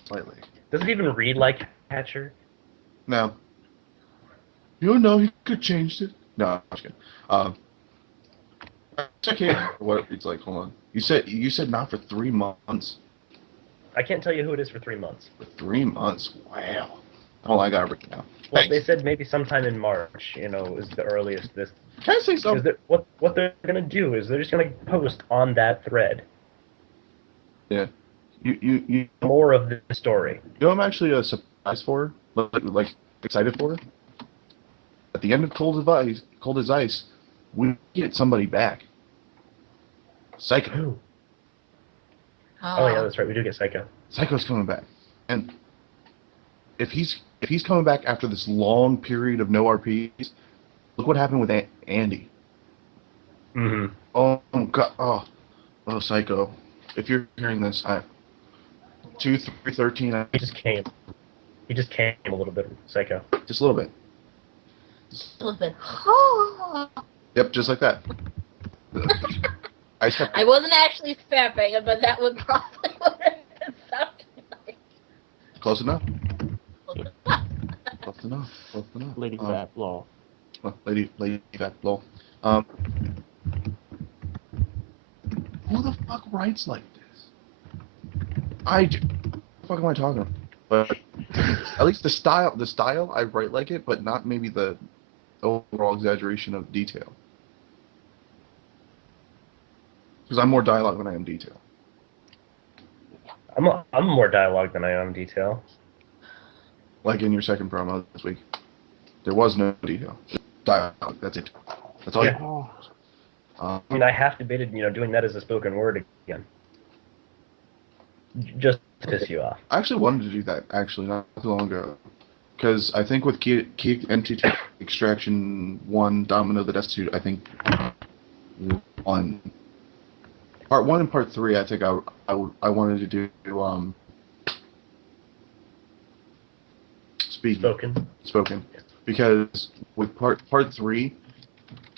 Slightly. Does it even read like Hatcher? No. You know, he could change it. No, I'm just kidding. Check here. What it's like. Hold on. You said not for 3 months. I can't tell you who it is for 3 months. For 3 months. Wow. Oh, I got it written down. Well, Thanks. they said maybe sometime in March. Is the earliest this. Can I say something? What they're gonna do is they're just gonna post on that thread. Yeah. You more of the story. You know, I'm actually surprised for, like excited for. At the end of Cold as Ice, we get somebody back. Psycho. Who? Oh yeah, that's right. We do get Psycho. Psycho's coming back, and if he's coming back after this long period of no RPs, look what happened with Andy. Mm-hmm. Oh God. Oh, Psycho. If you're hearing this, 2-3-13. He just came a little bit, Psycho. Just a little bit. A little bit. Yep, just like that. I wasn't actually spamming, but that would probably what it sounded like. Close enough. Close enough. Lady Fat Law. Lady Fat Law. who the fuck writes like this? What the fuck am I talking about? But at least the style, I write like it, but not maybe the overall exaggeration of detail. Because I'm more dialogue than I am detail. I'm more dialogue than I am detail. Like in your second promo this week, there was no detail. Just dialogue. That's it. That's all. Yeah. You. I mean, I have debated, doing that as a spoken word again. Just to piss you off. I actually wanted to do that, actually, not too long ago. Because I think with Key Entity Extraction 1, Domino the Destitute, I think Part 1 and Part 3, I think I wanted to do Spoken. Because with Part 3,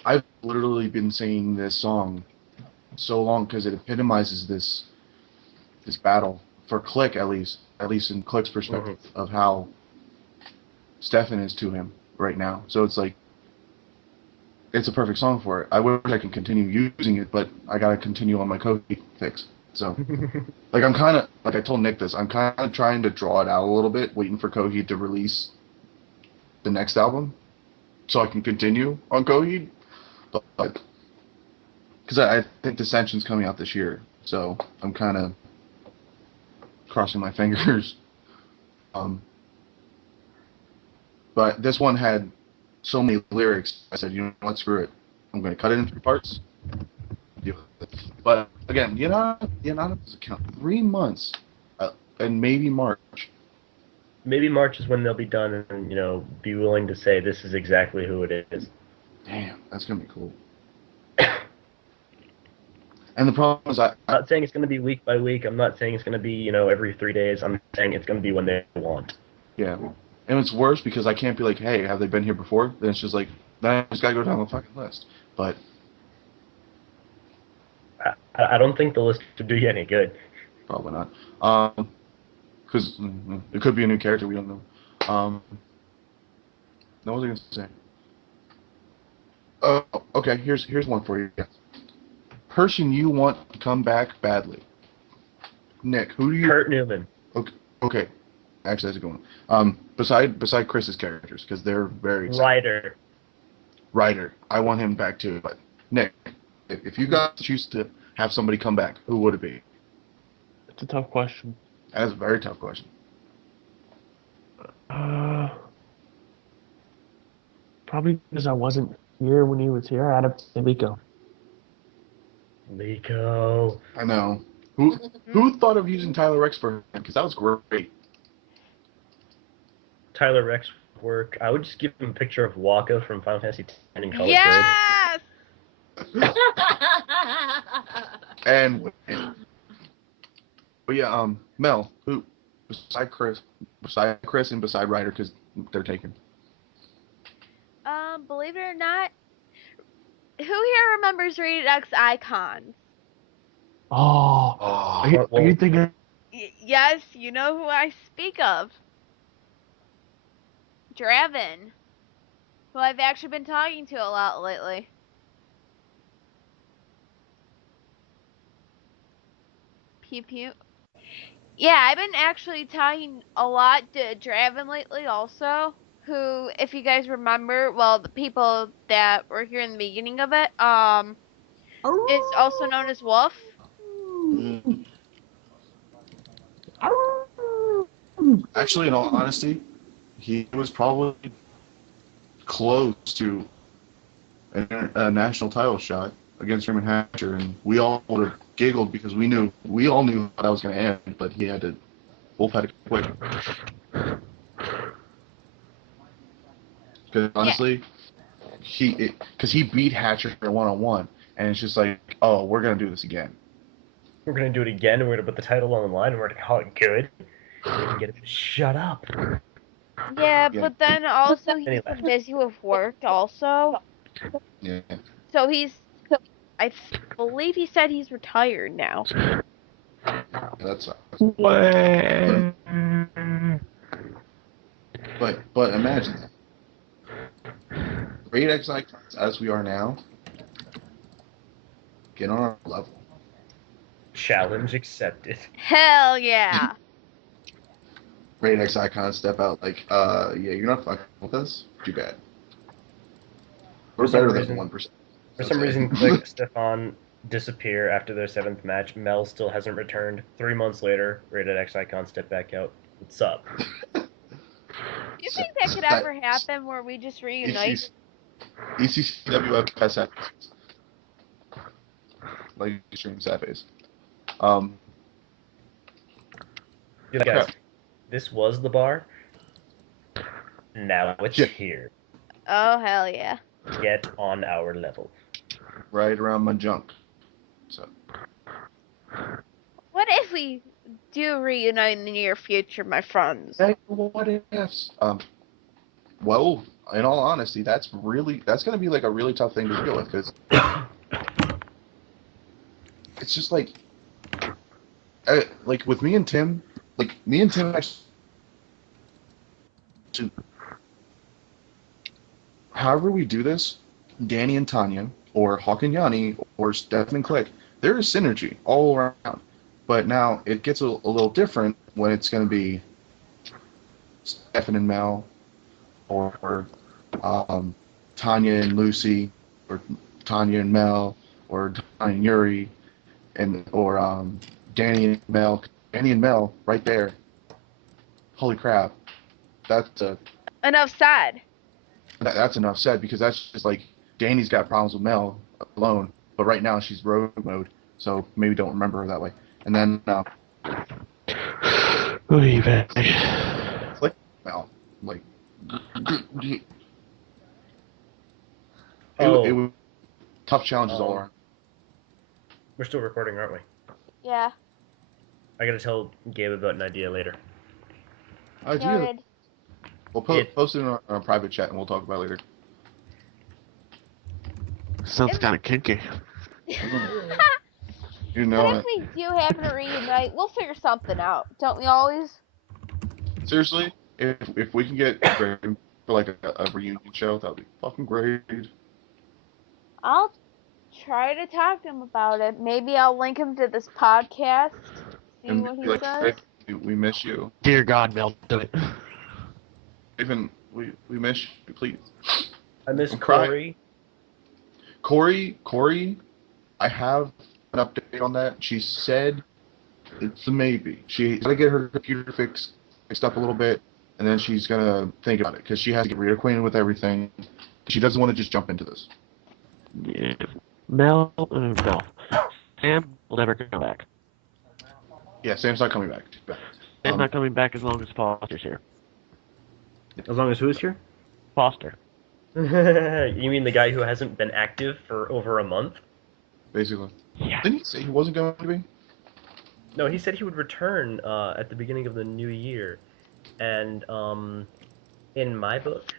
I've literally been singing this song so long because it epitomizes this battle for Click, at least in Click's perspective of how Stefan is to him right now. So it's like it's a perfect song for it. I wish I could continue using it, but I gotta continue on my Kohi fix. So like I'm kind of like I told Nick this. I'm kind of trying to draw it out a little bit, waiting for Kohi to release the next album, so I can continue on Kohi. But because I think Dissension's coming out this year, so I'm kind of crossing my fingers. But this one had so many lyrics. I said, you know what, screw it. I'm going to cut it into 3 parts. But again, Unanimous account 3 months, and maybe March. Maybe March is when they'll be done and be willing to say this is exactly who it is. Damn, that's gonna be cool. And the problem is, I'm not saying it's going to be week by week. I'm not saying it's going to be, every 3 days. I'm saying it's going to be when they want. Yeah. And it's worse because I can't be like, hey, have they been here before? Then it's just like, then I just got to go down the fucking list. But I don't think the list would do you any good. Probably not. Because it could be a new character. We don't know. What was I going to say? Oh, okay. Here's one for you. Person you want to come back badly. Nick, who do you... Kurt Newman. Okay. Actually, that's a good one. Beside Chris's characters, because they're very... Ryder. I want him back too. But Nick, if you got to choose to have somebody come back, who would it be? It's a tough question. That is a very tough question. Probably because I wasn't here when he was here. I'd have to say Liko. Liko. I know. Who thought of using Tyler Rex for him? Because that was great. Tyler Rex work. I would just give him a picture of Waka from Final Fantasy X and call yes! it good. And but yeah, Mel, who beside Chris and beside Ryder, because they're taken. Believe it or not, who here remembers Rated X Icons? Are you thinking? Yes, you know who I speak of. Draven, who I've actually been talking to a lot lately. Pew pew. Yeah, I've been actually talking a lot to Draven lately also, who, if you guys remember, well, the people that were here in the beginning of it, is also known as Wolf. Actually, in all honesty, he was probably close to a national title shot against Raymond Hatcher, and we all would have giggled because we all knew how that was going to end, but Wolf had to quit. Because honestly, he beat Hatcher one-on-one, and it's just like, oh, we're going to do this again. We're going to do it again, and we're going to put the title on the line, and we're going to call it good. We can get it to shut up. Yeah, but then also he's busy with work also. Yeah. So I believe he said he's retired now. That sucks. But imagine that. Great X Icons as we are now, get on our level. Challenge accepted. Hell yeah. Rated X icon step out like, yeah, you're not fucking with us. Too bad. We're For some better than reason- the 1%. For some reason, Click Stefan disappear after their 7th match. Mel still hasn't returned. 3 months later, Rated X icon step back out. What's up? Do you think that could ever happen where we just reunite? ECCWF has like stream sad face. Guys, this was the bar. Now it's Yeah. here. Oh, hell yeah. Get on our level. Right around my junk. So What if we do reunite in the near future, my friends? hey, what ifs? Well, in all honesty, that's gonna be like a really tough thing to deal with because it's just like with me and Tim, actually, however we do this, Danny and Tanya, or Hawk and Yanni, or Steph and Click, there is synergy all around. But now it gets a little different when it's going to be Stefan and Mel, or Tanya and Lucy, or Tanya and Mel, or Tanya and Yuri, or Danny and Mel. Danny and Mel, right there. Holy crap. That's Enough said. that's enough said, because that's just like Danny's got problems with Mel alone, but right now she's rogue mode, so maybe don't remember her that way. And then Click Mel, like it was tough challenges all around. We're still recording, aren't we? Yeah. I gotta tell Gabe about an idea later. Idea. Noted. We'll post it in our private chat and we'll talk about it later. Sounds kind of kinky. You know What it. if we do happen to reunite? We'll figure something out. Don't we always? Seriously, if we can get Greg for like a reunion show, that'd be fucking great. I'll try to talk to him about it. Maybe I'll link him to this podcast. See And what be he like, says. Greg, we miss you. Dear God, Mel, do it. Even we miss you, please. I miss I'm crying. Corey. Corey, I have an update on that. She said it's a maybe. She's got to get her computer fixed up a little bit, and then she's gonna think about it because she has to get reacquainted with everything. She doesn't want to just jump into this. Yeah. Mel. Sam will never come back. Yeah, Sam's not coming back. Sam's not coming back as long as Foster's here. As long as who's here? Foster. You mean the guy who hasn't been active for over a month? Basically. Yeah. Didn't he say he wasn't going to be? No, he said he would return at the beginning of the new year. And in my book...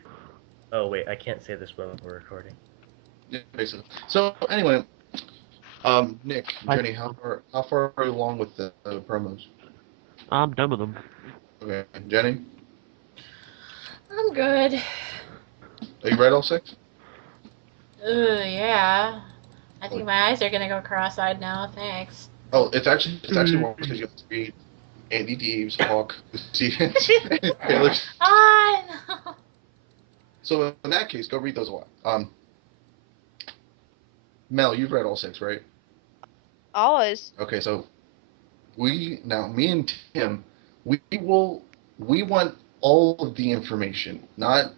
Oh, wait, I can't say this while we're recording. Yeah, basically. So, anyway, Nick, Jenny, how far are you along with the promos? I'm done with them. Okay, Jenny, I'm good. are you read all 6? Yeah. I think my eyes are gonna go cross-eyed now. Thanks. Oh, it's actually wrong because you have to read Andy Deeves, Hawk, Stevens, and Taylor. Ah, no. So in that case, go read those a lot. Mel, you've read all 6, right? Always. Okay, so me and Tim, we want all of the information, not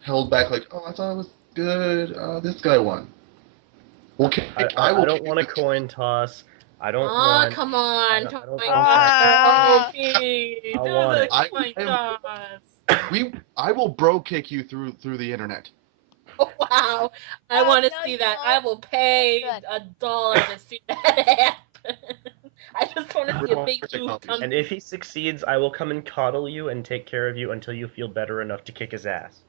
held back like, oh, I thought it was good. This guy won. Okay, I don't want a coin toss. I don't Oh, want... come on. I don't Ah. Okay. I want it. I will bro kick you through the internet. Oh, wow. I Oh, want to no, see you that. won't. I will pay $1 to see that happen. I just want to see a big dude come. And if he succeeds, I will come and coddle you and take care of you until you feel better enough to kick his ass.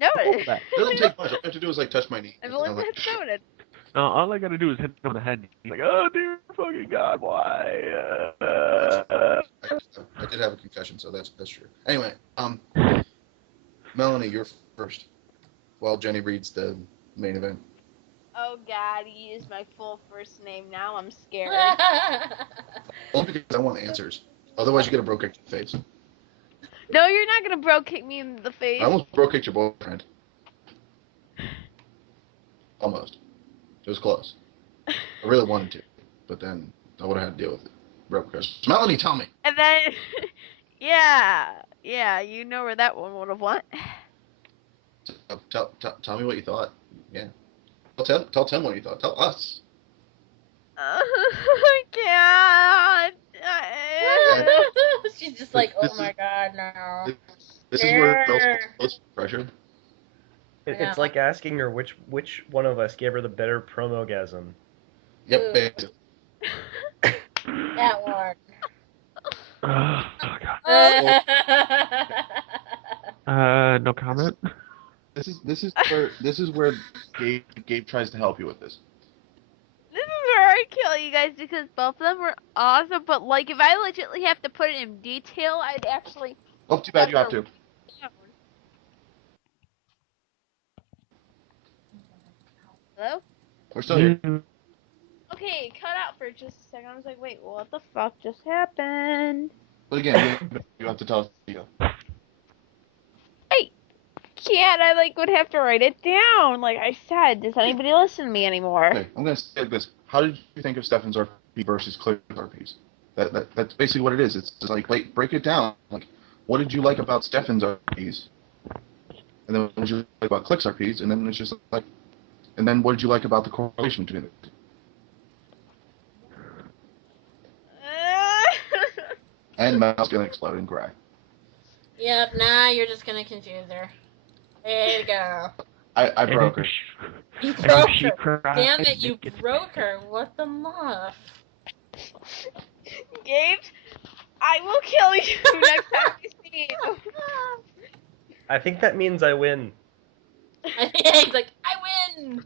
Noted. It doesn't take much. All you have to do is like touch my knee. I've only been noted. All I gotta do is hit him on the head. He's like, oh dear fucking God, why? I did have a concussion, so that's true. Anyway, Melanie, you're first. While Jenny reads the main event. Oh God. bad. You used my full first name. Now I'm scared. Only because I want answers. Otherwise, you get a bro kick in the face. No, you're not gonna bro kick me in the face. I almost bro kicked your boyfriend. Almost. It was close. I really wanted to, but then I would have had to deal with it. Bro, because Melanie, tell me. And then, yeah, you know where that one would have went. Tell me what you thought. Yeah. Tell Tim what you thought. Tell us. I can't. She's just like, oh my god, no. This is where Bill's most pressure. It's like asking her which one of us gave her the better promogasm. Yep, baby. That one. Oh god. No comment. This is where Gabe tries to help you with this. This is where I kill you guys because both of them were awesome, but like if I legitimately have to put it in detail, I'd actually. Oh, too bad you have to. Hello? We're still here. Okay, cut out for just a second. I was like, wait, what the fuck just happened? But again, you have to tell us. Can't. I would have to write it down. Like I said, does anybody listen to me anymore? Okay, I'm gonna say this. How did you think of Stefan's RP versus Claire's RPs? That's basically what it is. It's just like, wait, break it down. Like, what did you like about Stefan's RPs? And then what did you like about Click's RPs? And then it's just like, and then what did you like about the correlation between it? And Mel's gonna explode and cry. Yep, now you're just gonna confuse her. There you go. I broke her. You broke her. Cried, Damn it, you broke her. What the muff? Gabe, I will kill you next time we see you. I think that means I win. He's like, I win!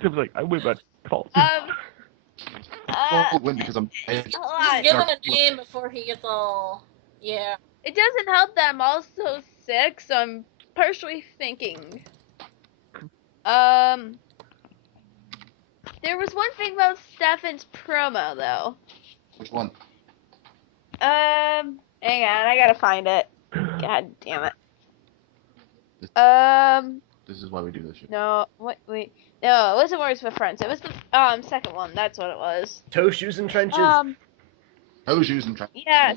Tim's like, I win by default. I'll win because I'm. Hold Just on. give him a name before he gets all... Yeah. It doesn't help that I'm also sick, so I'm partially thinking. There was one thing about Stefan's promo, though. Which one? Hang on, I gotta find it. God damn it. This is why we do this shit. No, wait. No, it wasn't Words with Friends. It was the, second one. That's what it was. Toe shoes and trenches. Who's using Yes.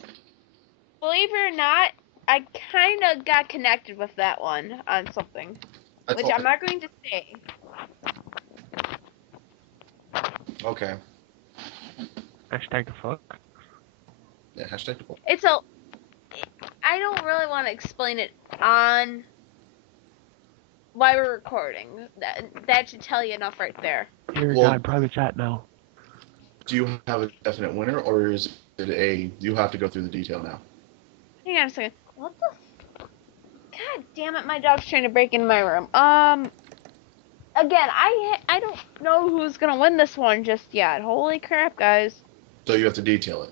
Believe it or not, I kind of got connected with that one on something. Which I'm not going to say. Okay. Hashtag the fuck. Yeah, hashtag the fuck. I don't really want to explain it on why we're recording. That should tell you enough right there. Dear Well- God, private chat now. Do you have a definite winner, or is it you have to go through the detail now? Hang on a second. What the? God damn it! My dog's trying to break into my room. Again, I don't know who's gonna win this one just yet. Holy crap, guys! So you have to detail it.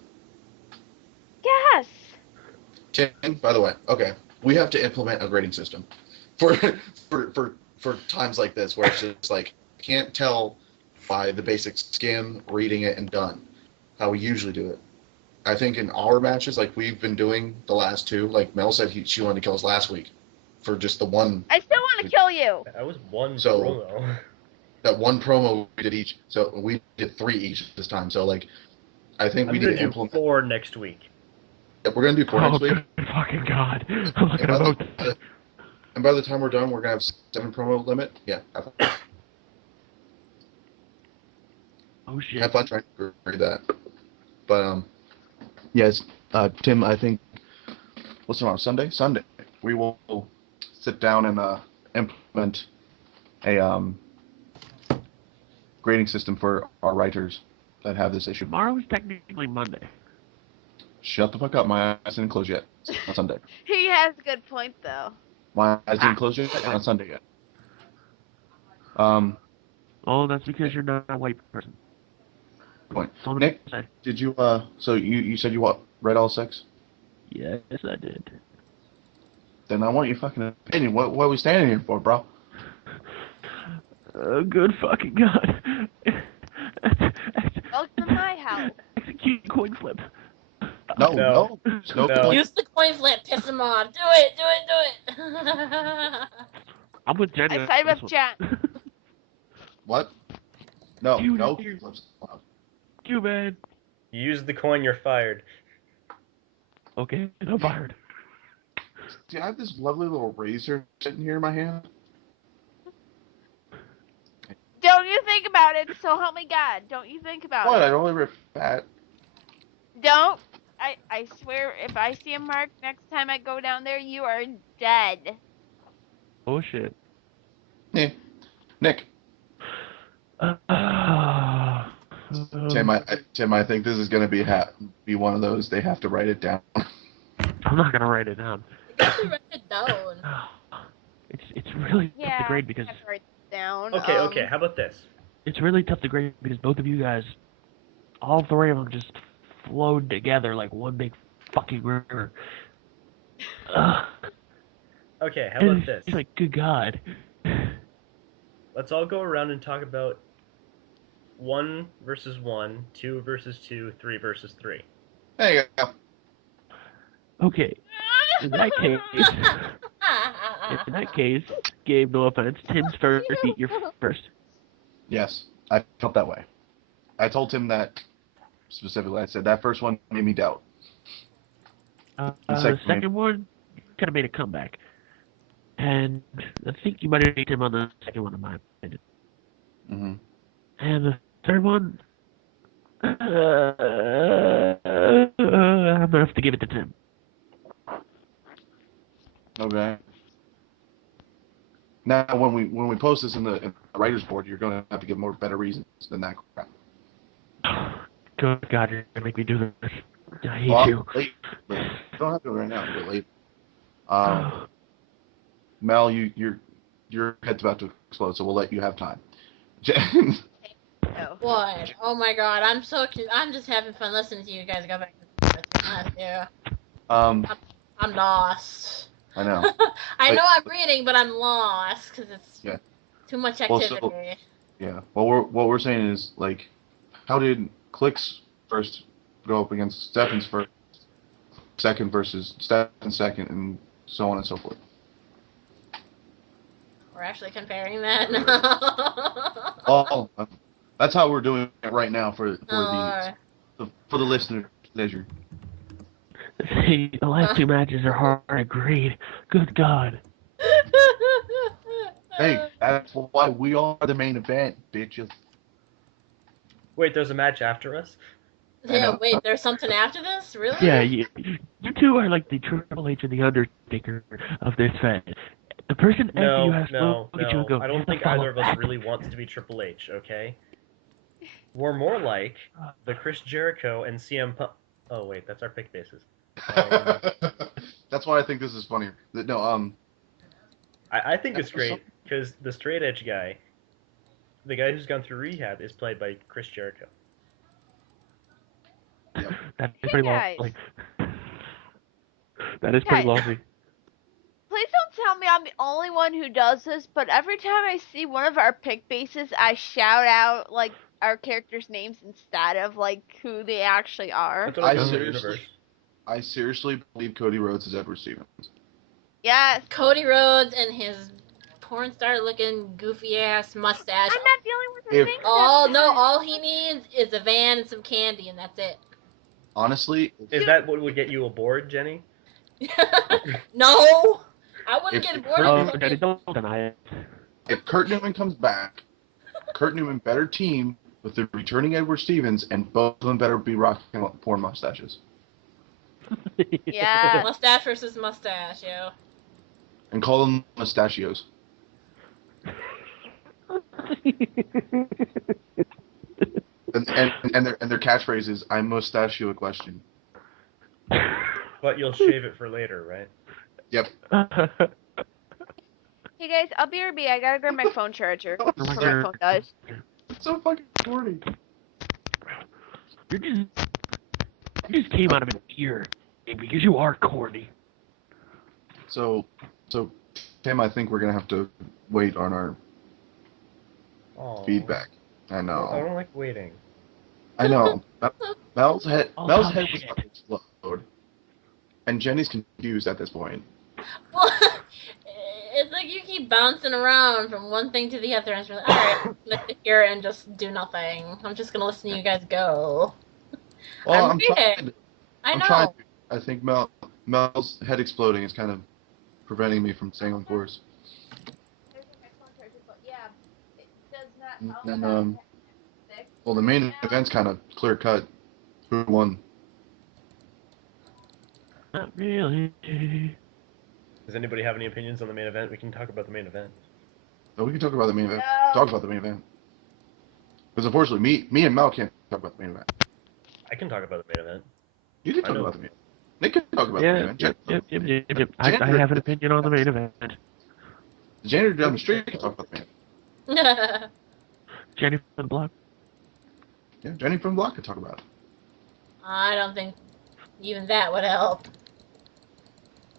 Yes. Tim, by the way, okay, we have to implement a grading system for times like this where it's just like can't tell by the basic skim, reading it, and done. How we usually do it. I think in our matches, like we've been doing the last two, like Mel said she wanted to kill us last week for just the one. I still want to kill you. That was one So- promo. That one promo we did each. So we did 3 each this time. So like, I think I'm we gonna need to do implement. 4 next week. Yeah, we're gonna do 4 Oh, next week. good fucking God. I'm not And gonna by, vote. and by the time we're done, we're gonna have 7 promo limit. Yeah, Oh shit. have fun trying to grade that. But yes, Tim, I think what's tomorrow? Sunday. We will sit down and implement a grading system for our writers that have this issue. Tomorrow is technically Monday. Shut the fuck up. My eyes didn't close yet. It's not Sunday. He has a good point though. My eyes didn't close yet. It's not Sunday yet. Oh, that's because you're not a white person. Point. That's all I'm Nick, gonna say. did you so you said you read all 6? Yes, I did. Then I want your fucking opinion. What are we standing here for, bro? Oh, good fucking god. Welcome to my house. Execute coin flip. No, No. no. Use the coin flip. Piss him off. Do it. I'm with Jenny. I side on with this Jen. one. What? No, You- no. You, man. You use the coin, you're fired. Okay, I'm fired. See, I have this lovely little razor sitting here in my hand. Don't you think about it, so help me God. Don't you think about What? it. I only rip fat. Don't. I swear, if I see a mark next time I go down there, you are dead. Oh shit. Yeah. Nick, Tim, I think this is gonna be one of those. They have to write it down. I'm not gonna write it down. You got to write it down. It's really tough Yeah, to grade because I have to write this down. Okay, how about this? it's really tough to grade because both of you guys, all three of them, just flowed together like one big fucking river. Okay, how about this? It's like, good God. Let's all go around and talk about 1 versus 1, 2 versus 2, 3 versus 3. There you go. Okay. In that case, Gabe, no offense, Tim's first, eat your first. Yes, I felt that way. I told Tim that specifically. I said that first one made me doubt. The second one kind of made a comeback. And I think you might have beat him on the second one, in my opinion. Mm-hmm. And the third one, I'm gonna have to give it to Tim. Okay. Now, when we post this in the writers' board, you're gonna have to give more better reasons than that crap. Good God, you're gonna make me do this. I hate Well, you. late. You don't have to right now. But late. Mel, your head's about to explode, so we'll let you have time. Jen, No. What? Oh my God! I'm just having fun listening to you guys go back and forth. Yeah. I'm lost. I know. I know I'm reading, but I'm lost because it's Yeah. too much Well, activity. so- Yeah. Well, what we're saying is like, how did Click's first go up against Stefan's first, second versus Stefan's second, and so on and so forth. We're actually comparing that. Oh, that's how we're doing it right now for Oh. the listener pleasure. See, the last two matches are hard to grade. Good God. Hey, that's why we are the main event, bitches. Wait, there's a match after us? Yeah, wait, there's something after this? Really? Yeah, you two are like the Triple H and the Undertaker of this fan. The person after you has to look at you and go, I don't think either of us really wants to be Triple H, okay? We're more like the Chris Jericho and CM Punk. Oh, wait, that's our pick bases. That's why I think this is funnier. No, I think it's great, because the straight edge guy, the guy who's gone through rehab, is played by Chris Jericho. That is pretty Guys. lovely. That is pretty Guys. lovely. Please don't tell me I'm the only one who does this, but every time I see one of our pick bases, I shout out, like, our characters' names instead of, like, who they actually are. That's what I I do in the seriously, universe. I seriously believe Cody Rhodes is Edward Stevens. Yes. Cody Rhodes and his porn star looking goofy ass mustache. I'm not dealing with the If- things Oh that no, time. all he needs is a van and some candy and that's it. Honestly, Is that what would get you aboard, Jenny? No! I wouldn't If- get bored Oh, of Daddy, it. don't deny it. if Kurt Newman comes back, Kurt Newman better team with the returning Edward Stevens, and both of them better be rocking porn mustaches. Yeah. Mustache versus mustache, yo. And call them mustachios. And their catchphrase is, I mustachio a question. But you'll shave it for later, right? Yep. Hey guys, I'll be RB. I gotta grab my phone charger. Oh, Before my phone dies. It's so fucking corny. You just came out of an ear because you are corny. So Tim, I think we're gonna have to wait on our Aw. feedback. I I know. don't like waiting. I know. Mel's head Oh, was shit. about to explode, and Jenny's confused at this point. Well, it's like you keep bouncing around from one thing to the other, and it's like, alright, I'm gonna sit here and just do nothing. I'm just gonna listen to you guys go. Well, I'm I'm reading. trying. I I'm know. trying. I think Mel's head exploding is kind of preventing me from staying on course. Yeah, it does not. And then, well, the main event's kind of clear cut. Who won? Not really. Does anybody have any opinions on the main event? We can talk about the main event. No, we can talk about the main event. No. Talk about the main event. Because unfortunately, me and Mel can't talk about the main event. I can talk about the main event. You can I talk know. about the main event. Nick can talk about the main event. Yep. I have an opinion on the main event. The janitor down the street can talk about the main event. Jenny from the block. Yeah, Jenny from the block can talk about it. I don't think even that would help.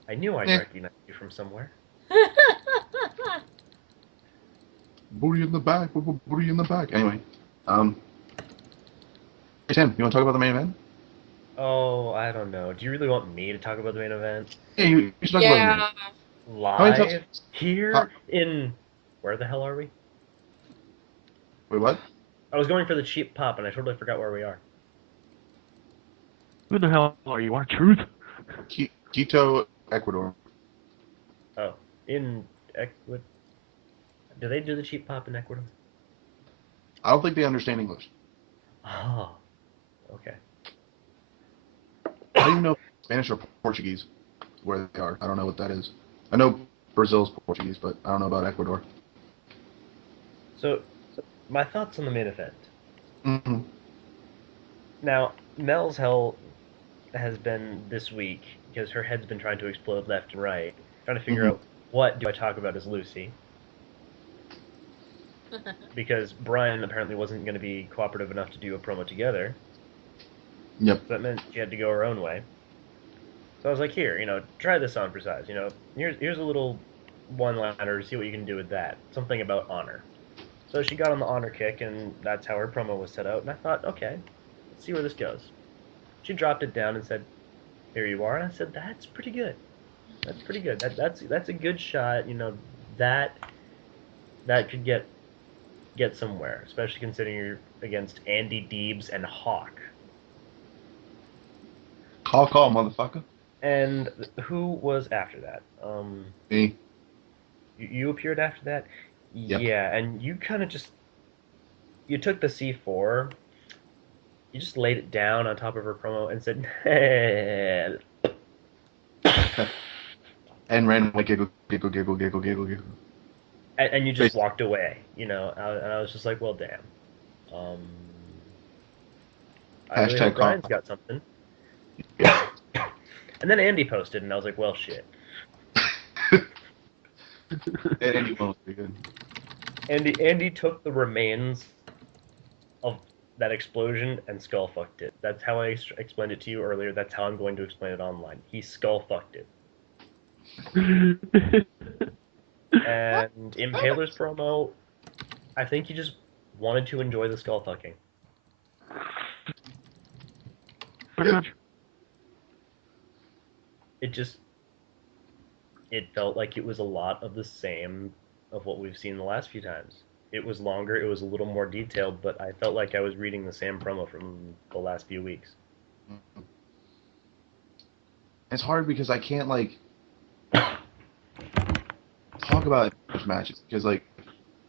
I knew I'd Yeah. recognize you from somewhere. Booty in the back, booty in the back. Anyway, hey Tim, you want to talk about the main event? Oh, I don't know. Do you really want me to talk about the main event? Yeah, you should talk about the main event. many Live? times- Here? In... Where the hell are we? Wait, what? I was going for the cheap pop and I totally forgot where we are. Who the hell are you? R-Truth? Quito, Ecuador. Oh. In... Ecuador? Do they do the cheap pop in Ecuador? I don't think they understand English. Oh. Okay. I don't even know if Spanish or Portuguese where they are. I don't know what that is. I know Brazil's Portuguese, but I don't know about Ecuador. So, my thoughts on the main event. Mm-hmm. Now, Mel's hell has been this week because her head's been trying to explode left and right, trying to figure out what do I talk about as Lucy. Because Brian apparently wasn't going to be cooperative enough to do a promo together. Yep. So that meant she had to go her own way. So I was like, here, try this on for size. Here's a little one-liner, see what you can do with that. Something about honor. So she got on the honor kick, and that's how her promo was set out. And I thought, okay, let's see where this goes. She dropped it down and said, here you are. And I said, that's pretty good. That's pretty good. That's a good shot. That could get somewhere, especially considering you're against Andy Deebs and Hawk. Call, motherfucker. And who was after that? Me. You appeared after that? Yep. Yeah, and you kind of you took the C4, you just laid it down on top of her promo and said, And ran away, giggle. And you just walked away, and I was just like, well, damn. I really hope Brian's got something. And then Andy posted, and I was like, well, shit. Andy was pretty good. Andy took the remains of that explosion and skull fucked it. That's how I explained it to you earlier. That's how I'm going to explain it online. He skull fucked it. And Impaler's promo, I think he just wanted to enjoy the skull fucking. Pretty much. It felt like it was a lot of the same of what we've seen the last few times. It was longer, it was a little more detailed, but I felt like I was reading the same promo from the last few weeks. It's hard because I can't, talk about matches because,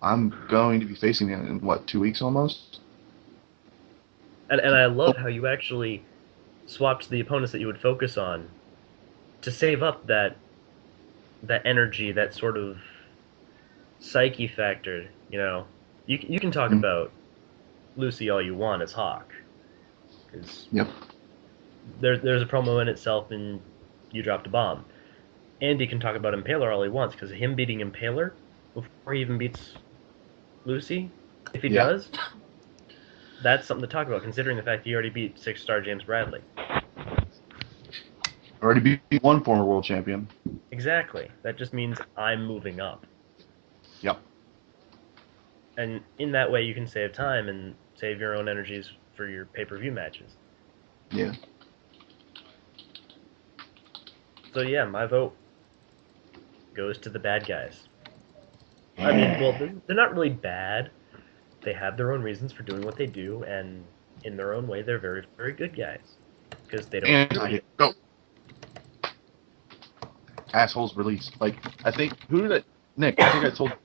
I'm going to be facing them in, 2 weeks almost? And I love how you actually swapped the opponents that you would focus on to save up that energy, that sort of psyche factor, You can talk about Lucy all you want as Hawk. Cause yep. There's a promo in itself, and you dropped a bomb. Andy can talk about Impaler all he wants, because him beating Impaler before he even beats Lucy, if he does, that's something to talk about, considering the fact he already beat 6-star James Bradley. Already beat one former world champion. Exactly. That just means I'm moving up. Yep. And in that way, you can save time and save your own energies for your pay-per-view matches. Yeah. So yeah, my vote goes to the bad guys. I mean, well, they're not really bad. They have their own reasons for doing what they do, and in their own way, they're very, very good guys because they don't. And go. Assholes release. Like, I think Nick, I think I told you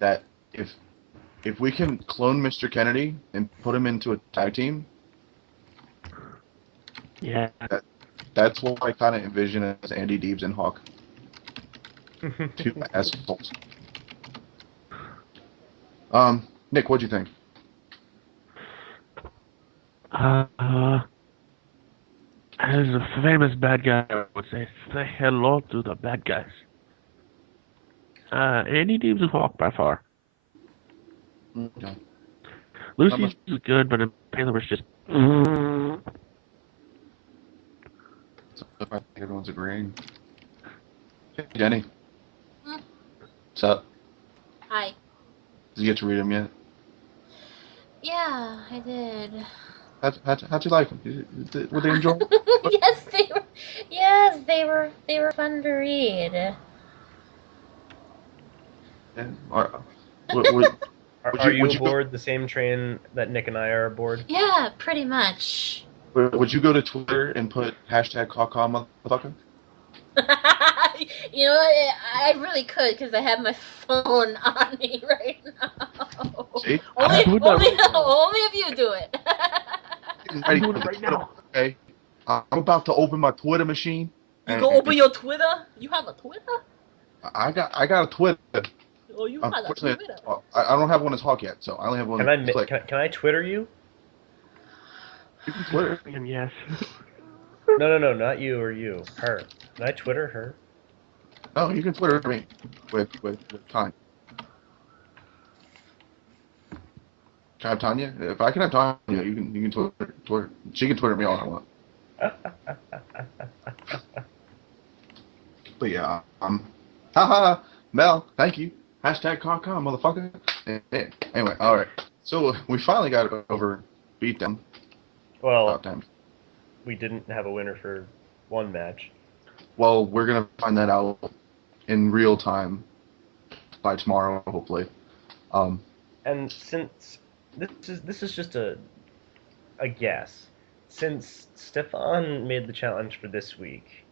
that if we can clone Mr. Kennedy and put him into a tag team, Yeah. that's what I kind of envision as Andy Deebs and Hawk. Two assholes. Nick, what'd you think? As a famous bad guy, I would say hello to the bad guys. Andy Deebs and Hawk by far. Okay. Lucy's was good, but Baylor was just. So I think everyone's agreeing. Hey, Jenny. Hmm? What's up? Hi. Did you get to read them yet? Yeah, I did. How'd you like them? Were they enjoyable? Yes, they were. Yes, they were fun to read. Yeah. Would Are you you aboard the same train that Nick and I are aboard? Yeah, pretty much. would you go to Twitter and put hashtag #caw motherfucker? You know what? I really could because I have my phone on me right now. See? Only I'm doing that. if you do it. Ready doing for it the right Twitter, now. Okay. I'm about to open my Twitter machine. You and- go open your Twitter? You have a Twitter? I got a Twitter. Oh, you have a Unfortunately, Twitter. I don't have one as Hawk yet, so I only have one. Can I Click. can I Twitter you? You can Twitter. And yes. No, not you or you. Her. Can I Twitter her? No, you can Twitter me with time. Can I have Tanya? If I can have Tanya, you can Twitter. She can Twitter me all I want. But yeah, haha, Mel, thank you. Hashtag #ConCon, motherfucker. Yeah. Anyway, all right. So we finally got it over beatdown. Well, About time. we didn't have a winner for one match. Well, we're gonna find that out in real time by tomorrow, hopefully. And since this is just a guess, since Stefan made the challenge for this week,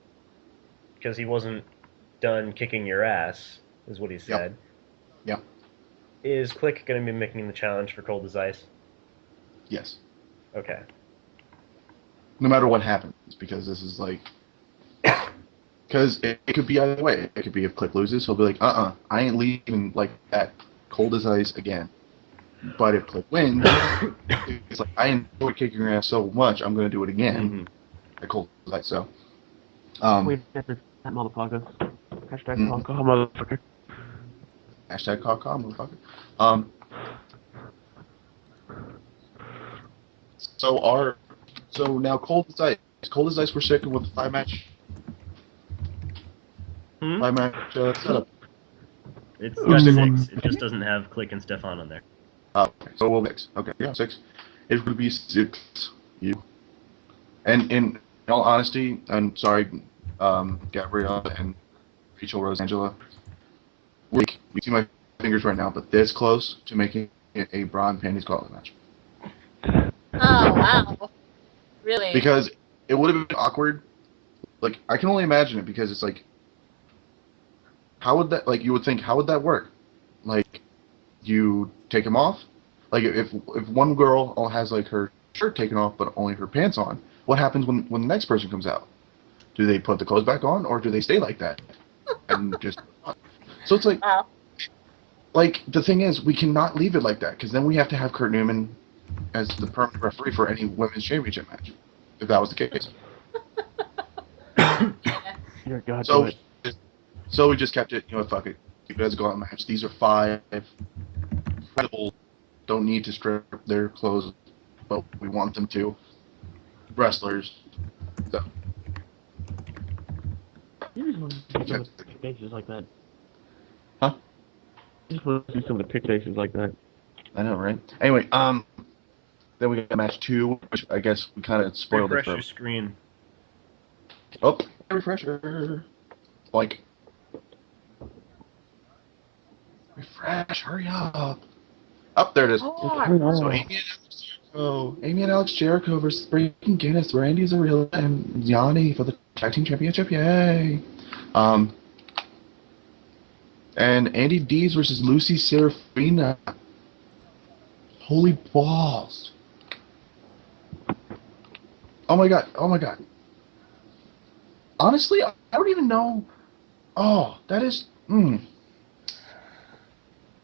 because he wasn't done kicking your ass, is what he said. Yep. Is Click going to be making the challenge for Cold as Ice? Yes. Okay. No matter what happens, because this is like, because it could be either way. It could be if Click loses, he'll be like, I ain't leaving like that Cold as Ice again. But if Click wins, it's like, I enjoy kicking your ass so much, I'm gonna do it again. At Cold as Ice. So, Wait, that motherfucker. Hashtag Mhm. caw motherfucker. hashtag #ConCon, motherfucker. So now Cold as Ice, we're sticking with the 5-match Hmm? 5-match setup. It's got 6. It just doesn't have Click and Stefan on there. Okay, so we'll mix. Okay, yeah, 6. It would be 6. You. And in all honesty, I'm sorry, Gabrielle and Rachel Rose Angela. You see my fingers right now, but this close to making it a bra and panties gauntlet match. Oh, wow. Really? Because it would have been awkward. Like, I can only imagine it because it's like, how would that, like, you would think, how would that work? Like, you take them off? Like, if one girl all has, like, her shirt taken off but only her pants on, what happens when the next person comes out? Do they put the clothes back on, or do they stay like that? And just... So it's like, Wow. like, the thing is, we cannot leave it like that, because then we have to have Kurt Newman as the permanent referee for any women's championship match, if that was the case. Dear God, So, do it. so we just kept it, fuck it. Keep it as a gauntlet match. These are 5 incredible, don't need to strip their clothes, but we want them to, wrestlers. So, You just want to see some of the pick faces like that. Huh? You just want to see some of the pick faces like that. I know, right? Anyway, then we got match 2, which I guess we kind of spoiled Refresh it for. your screen. Oh, refresher. Like, refresh, hurry up. Up there it is. So Amy and Alex Jericho versus Breaking Guinness. Randy Zarilla and Yanni for the tag team championship. Yay! And Andy Dees versus Lucy Serafina. Holy balls! Oh my god! Honestly, I don't even know. Oh, that is.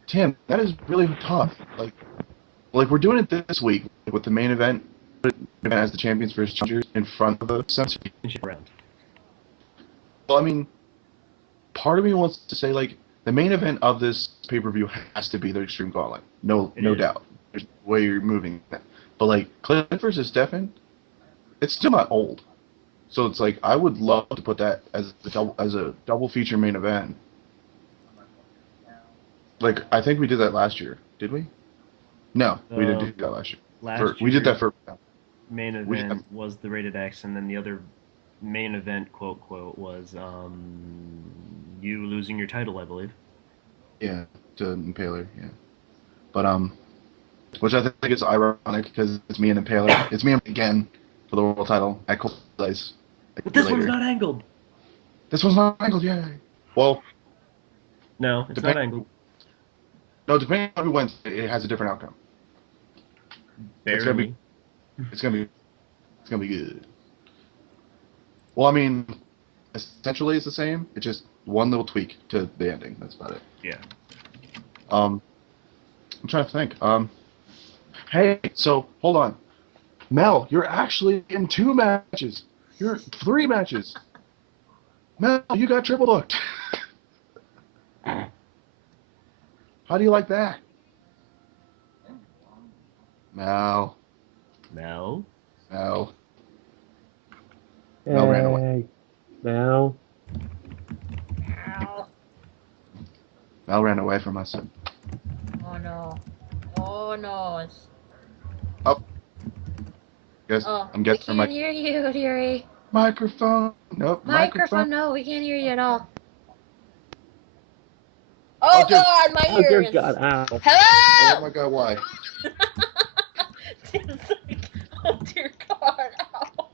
Tim, that is really tough. Like we're doing it this week with the main event as the champions versus challengers in front of the Championship round. Well, I mean, part of me wants to say like the main event of this pay-per-view has to be the Extreme Gauntlet. No doubt. There's no way you're moving that. But like Clint versus Stefan, it's still not old. So it's like I would love to put that as a double feature main event. Like I think we did that last year, did we? No, we didn't do that last year. We did that for main event was the Rated X, and then the other main event quote was you losing your title, I believe. Yeah, to Impaler, yeah. But which I think is ironic because it's me and Impaler. It's me again for the world title at Cold Ice. But this one's not angled. This one's not angled, yeah. Well, no, it's not angled. No, depending on who wins, it has a different outcome. Barely. It's gonna be good. Well, I mean, essentially it's the same. It's just one little tweak to the ending. That's about it. Yeah. I'm trying to think. Hey, so hold on, Mel, you're actually in 2 matches. You're 3 matches. Mel, you got triple booked. How do you like that? Mel. Mel ran away. Mel ran away from us. Oh no. Oh no. I'm guessing we can't hear you, dearie. Microphone. Nope. Microphone. No, we can't hear you at all. Oh dear. God, my Oh dear ears. God! Ow. Hello. Oh my God, why? Oh dear God. Ow.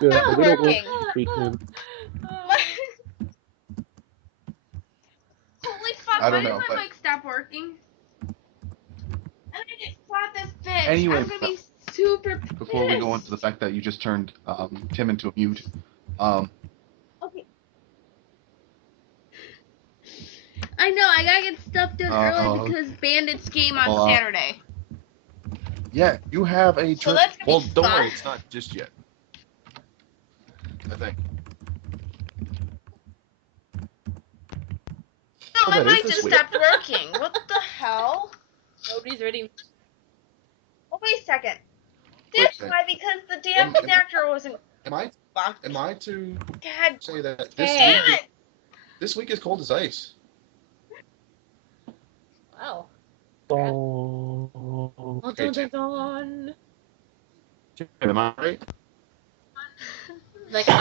Good. It's We don't working. want to speak to him. Holy fuck, I don't why know, did but- my mic stop working? I just fought this bitch. Anyway, I'm gonna be super pissed. Before we go into the fact that you just turned Tim into a mute, Okay. I know, I gotta get stuff done early because Bandits game on Saturday. yeah, you have a So that's gonna well, be don't fun. worry, it's not just yet. I think. No, my that is mic this just week. stopped working. What the hell? Nobody's ready. Oh, wait a second. Wait a That's second. why, because the damn connector wasn't Am I fucked. to God say that damn it! this week is cold as ice? Wow. Oh. Oh, dun. Am I right? Like, Ew.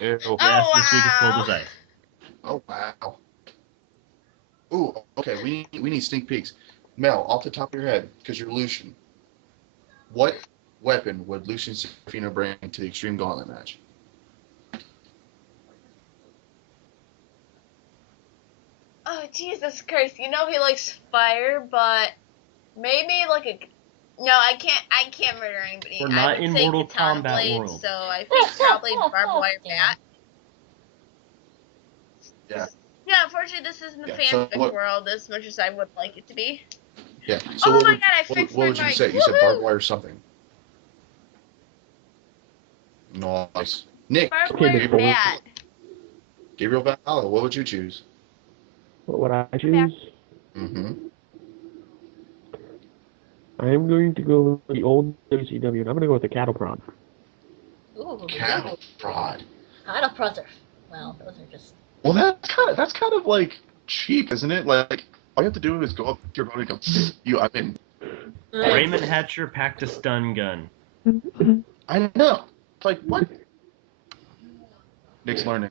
Yes, this week is cold as ice. Oh wow. Ooh, okay. We need sneak peeks. Mel, off the top of your head, because you're Lucian. What weapon would Lucian Serafino bring to the Extreme Gauntlet match? Oh, Jesus Christ. You know he likes fire, but maybe like a... No, I can't murder anybody. We're not I would in say Mortal Katana Kombat blade, world. So I think probably barbed wire bat. Yeah. Yeah, unfortunately this isn't the Yeah, so fanfic what- world as much as I would like it to be. Yeah. Oh what my would, God, I fixed what my would you mic. say? You said Woohoo! barbed wire something. Nice. Nick, Barbed Okay, wire Nicole. bat. Gabriel Valhalla, what would you choose? What would I choose? Mm-hmm. I am going to go with the old WCW, and I'm going to go with the cattle prod. Ooh, Cattle prod. Cattle prods are, well, those are just. Well, that's kind of like cheap, isn't it? Like, all you have to do is go up to your opponent and go, you, I'm in. Raymond Hatcher packed a stun gun. I know. It's like, what? Nick's learning.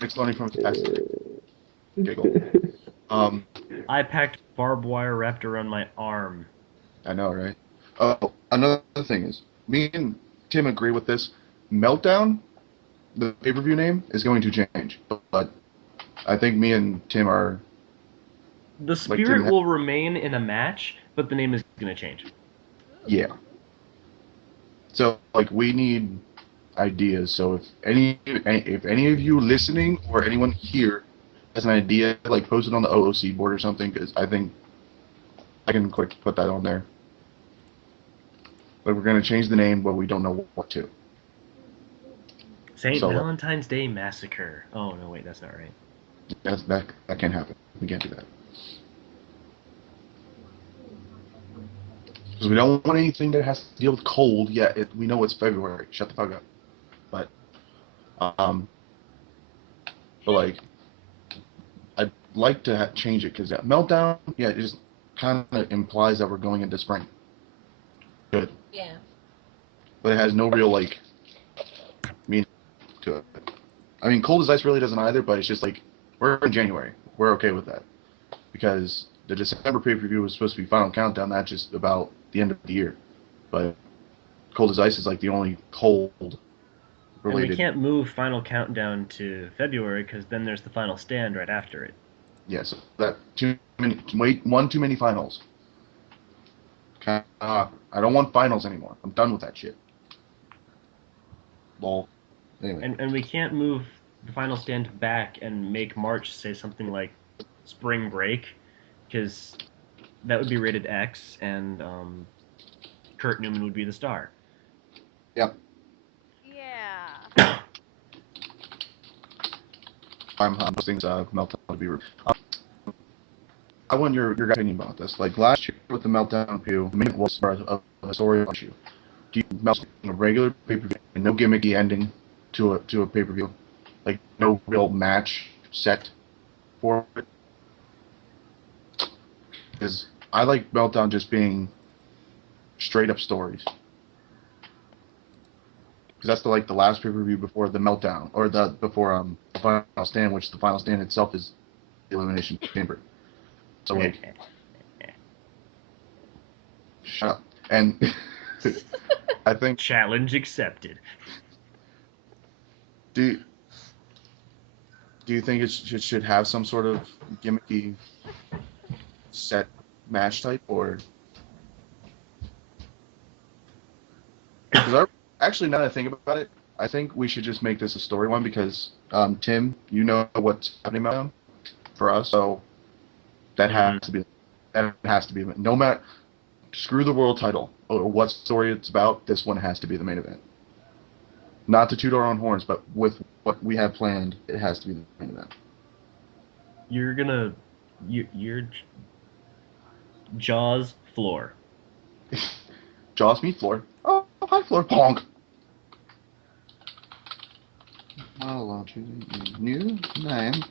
Nick's learning from his past. Giggle. I packed barbed wire wrapped around my arm. I know, right? Oh, another thing is, me and Tim agree with this. Meltdown, the pay-per-view name, is going to change. But I think me and Tim are... The spirit will remain in a match, but the name is going to change. Yeah. So, like, we need ideas. So if any of you listening or anyone here has an idea, like, post it on the OOC board or something, because I think I can quick put that on there. But we're going to change the name, but we don't know what to. St. Valentine's Day Massacre. Oh, no, wait, that's not right. That can't happen. We can't do that. Because we don't want anything that has to deal with cold. Yeah, we know it's February. Shut the fuck up. But like, I'd like to change it because Meltdown, yeah, it just kind of implies that we're going into spring. Good. Yeah. But it has no real, like, meaning to it. I mean, Cold as Ice really doesn't either, but it's just like, we're in January. We're okay with that. Because the December pay-per-view was supposed to be Final Countdown. That's just about the end of the year. But Cold as Ice is like the only cold related. And we can't move Final Countdown to February because then there's the Final Stand right after it. Yeah, so that one too many finals. I don't want finals anymore. I'm done with that shit. Lol. Anyway. And we can't move the Final Stand back and make March say something like Spring Break, because that would be rated X, and Kurt Newman would be the star. Yep. Yeah. I'm hosting Meltdown to be. I want your guys' opinion about this. Like last year with the Meltdown review, the minute was a story issue. Do you melt a regular pay-per-view and no gimmicky ending to a pay-per-view, like no real match set for it? Because I like Meltdown just being straight up stories. Because that's the last pay-per-view before the Meltdown, or before the Final Stand, which the Final Stand itself is the Elimination Chamber. So like, shut up. And I think challenge accepted. Do you think it should have some sort of gimmicky set match type, or? Because actually, now that I think about it, I think we should just make this a story one because Tim, you know what's happening about him for us, so that has to be. That has to be no matter. Screw the world title or what story it's about. This one has to be the main event. Not to toot our own horns, but with what we have planned, it has to be the main event. You're Jaws floor. Jaws meet floor. Oh, hi floor. Ponk. I'll launch a new name.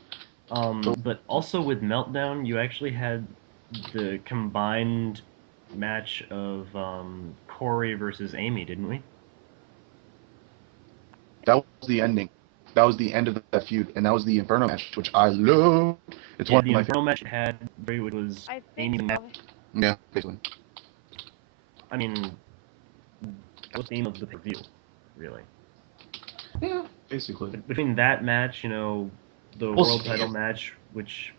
But also with Meltdown, you actually had the combined match of Corey versus Amy, didn't we? That was the ending. That was the end of that feud, and that was the Inferno match, which I love. It's one of the my Inferno match had which was Amy. Yeah, basically. I mean, that was the theme of the review, really. Yeah, basically. Between that match, the world title match, which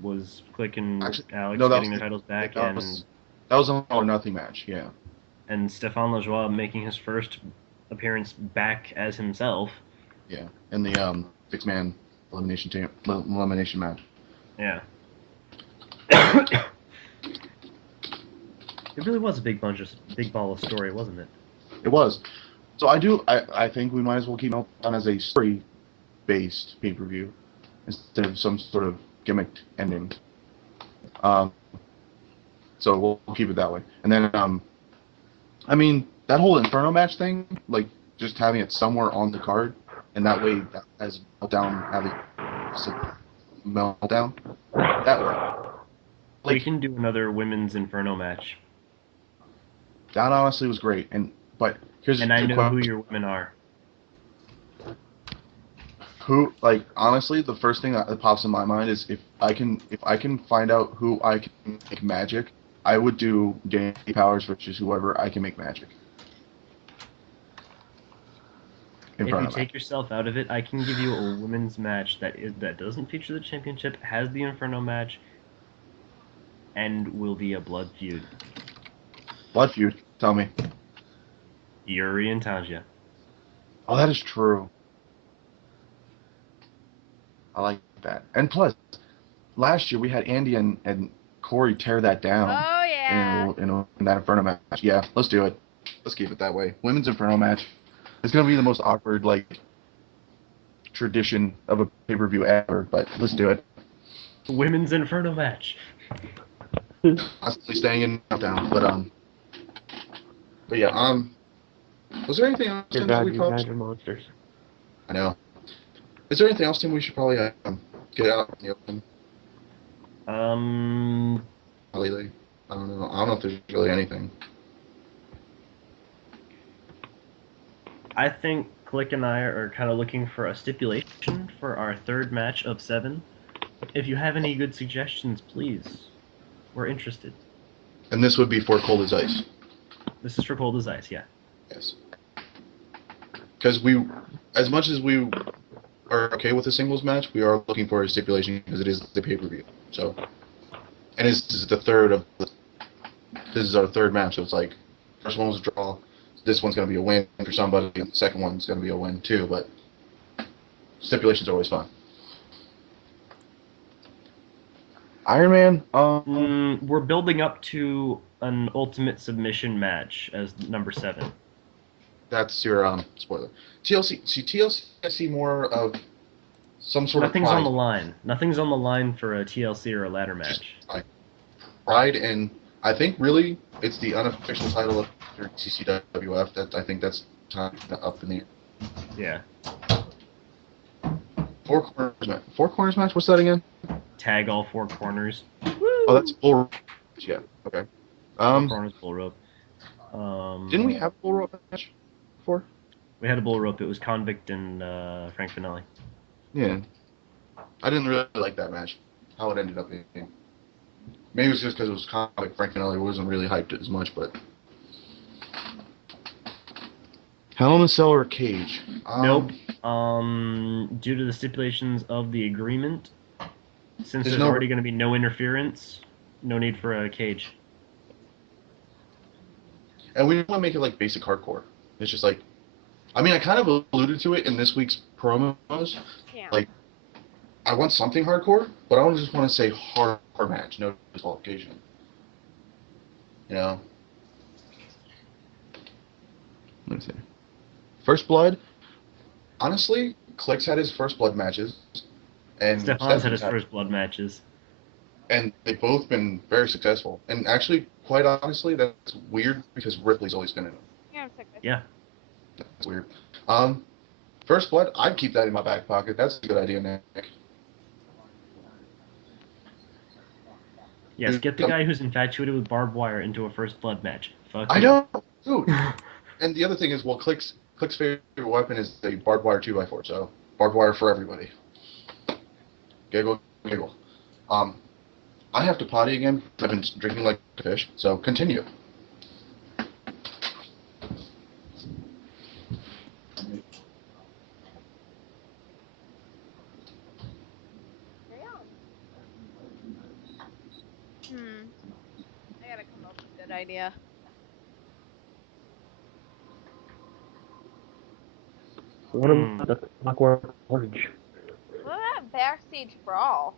was Click and Alex getting their titles back, that was an all or nothing match, yeah. And Stéphane Lajoie making his first appearance back as himself. Yeah, in the six-man elimination match. Yeah. It really was a big ball of story, wasn't it? It was. So I think we might as well keep Meltdown as a story-based pay-per-view instead of some sort of gimmicked ending. So we'll keep it that way. And then, I mean, that whole Inferno match thing, like, just having it somewhere on the card, and that way, that has Meltdown having meltdown. That way. We Like, can do another women's Inferno match. that honestly was great. But here's And I the know question. who your women are. Who, like, honestly, the first thing that pops in my mind is if I can find out who I can make magic, I would do Danny Powers versus whoever I can make magic. If you take yourself out of it, I can give you a women's match that doesn't feature the championship, has the Inferno match, and will be a blood feud. Blood feud, tell me. Yuri and Tanja. Oh, that is true. I like that. And plus, last year we had Andy and Corey tear that down. Oh yeah. In that Inferno match. Yeah, let's do it. Let's keep it that way. Women's Inferno match. It's gonna be the most awkward, like, tradition of a pay-per-view ever, but let's do it. Women's Inferno match. Constantly staying in down, but yeah, was there anything else You're Tim, bad, we you probably? imagine monsters. I know. Is there anything else, Tim, we should probably get out in the open lately? I don't know. I don't know if there's really anything. I think Click and I are kind of looking for a stipulation for our third match of 7. If you have any good suggestions, please. We're interested. And this would be for Cold as Ice. This is for Cold as Ice, yeah. Yes. Because as much as we are okay with a singles match, we are looking for a stipulation because it is the pay-per-view. So, and this is our third match, so it's like, first one was a draw, this one's going to be a win for somebody, and the second one's going to be a win too, but stipulations are always fun. Iron Man, We're building up to an ultimate submission match as number 7. that's your spoiler. TLC, I see more of some sort Nothing's of pride. on the line. Nothing's on the line for a TLC or a ladder match. Pride, and I think really it's the unofficial title of ECCWF. That I think that's time up in the air. Yeah. Four corners match. What's that again? Tag all 4 corners. Oh, that's bull. Yeah. Okay. 4 corners bull rope. Didn't we have a bull rope match before? We had a bull rope. It was Convict and Frank Finelli. Yeah. I didn't really like that match. How it ended up being. Maybe it was just because it was Convict. Frank Finelli wasn't really hyped as much, but. Hell in a Cell or Cage? Nope. Due to the stipulations of the agreement, since there's no- already going to be no interference, no need for a cage. And we don't want to make it like basic hardcore. It's just like, I mean, I kind of alluded to it in this week's promos. Yeah. Like, I want something hardcore, but I don't just want to say hardcore match, no disqualification. You know? Let me see. First Blood, honestly, Click's had his First Blood matches. And Stefan's had his first blood matches. And they've both been very successful. And actually, quite honestly, that's weird because Ripley's always been in them. Yeah, I'm sick of it. Yeah. That's weird. First Blood, I'd keep that in my back pocket. That's a good idea, Nick. Yes, get the guy who's infatuated with barbed wire into a first blood match. Fuck I him. know, dude. And the other thing is, well, Click's favorite weapon is a barbed wire 2x4, so barbed wire for everybody. Giggle, giggle. I have to potty again. I've been drinking like a fish, so continue. I gotta come up with a good idea. What about the Clockwork Orange? What about Backstage Brawl?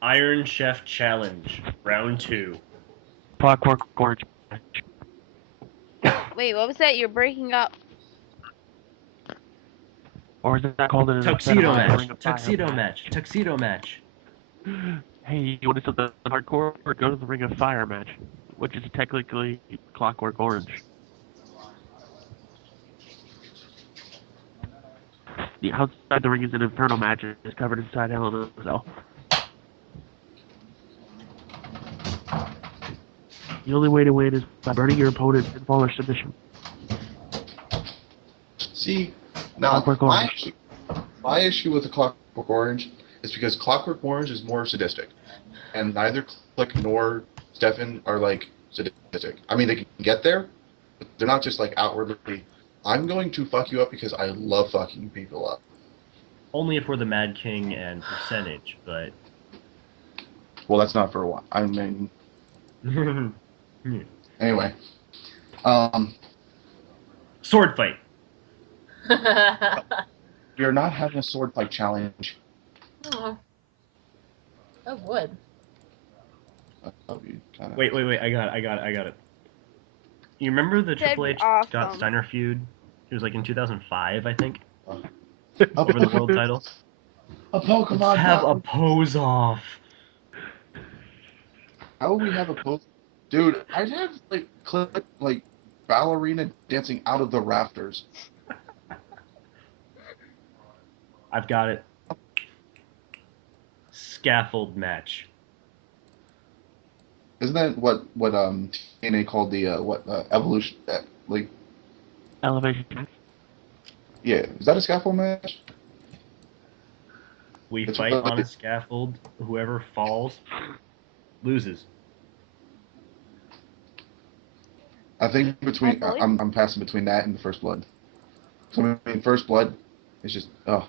Iron Chef Challenge, round 2. Clockwork Orange. Wait, what was that? You're breaking up. Or is that called an Tuxedo Ring match. of Fire Tuxedo match. Tuxedo match. Hey, you want to do the hardcore or go to the Ring of Fire match, which is technically Clockwork Orange. The outside the ring is an Inferno match. It's covered inside Hell in a Cell. The only way to win is by burning your opponent in fall or submission. See, now Clockwork Orange. my issue with the Clockwork Orange is because Clockwork Orange is more sadistic, and neither Click nor Stefan are like sadistic. I mean, they can get there, but they're not just like outwardly. I'm going to fuck you up because I love fucking people up. Only if we're the Mad King and percentage, but. Well, that's not for a while. I mean, anyway. Sword fight. We are not having a sword fight challenge. Oh. I would. Wait, I got it. You remember the That'd Triple be H awesome. Scott Steiner feud? It was like in 2005, I think, Over over the world title. A Pokemon. Let's have a battle. pose off. How would we have a pose? Dude, I'd have like Click like ballerina dancing out of the rafters. I've got it. Scaffold match. Isn't that what TNA called the evolution? Like, Elevation. yeah, is that a scaffold match? We It's fight what- on a scaffold. Whoever falls loses. I think between I believe- I'm passing between that and the First Blood. So I mean, First Blood is just oh.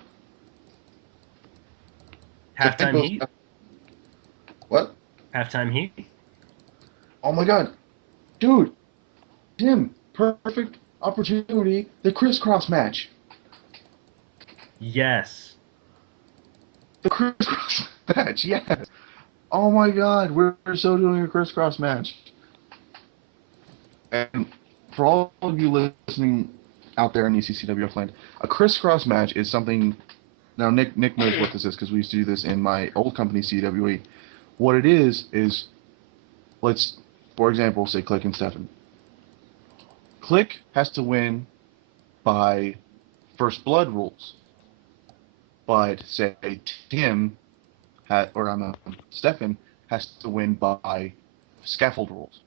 Halftime heat. What? Halftime heat. Oh my God, dude, Tim, perfect opportunity. The crisscross match. Yes. The crisscross match, yes. Oh my God, we're so doing a crisscross match. And for all of you listening out there in ECCWF land, a crisscross match is something. Now Nick knows what this is because we used to do this in my old company CWE. What it is let's, for example, say Click and Stefan. Click has to win by First Blood rules. But say Tim Stefan has to win by scaffold rules.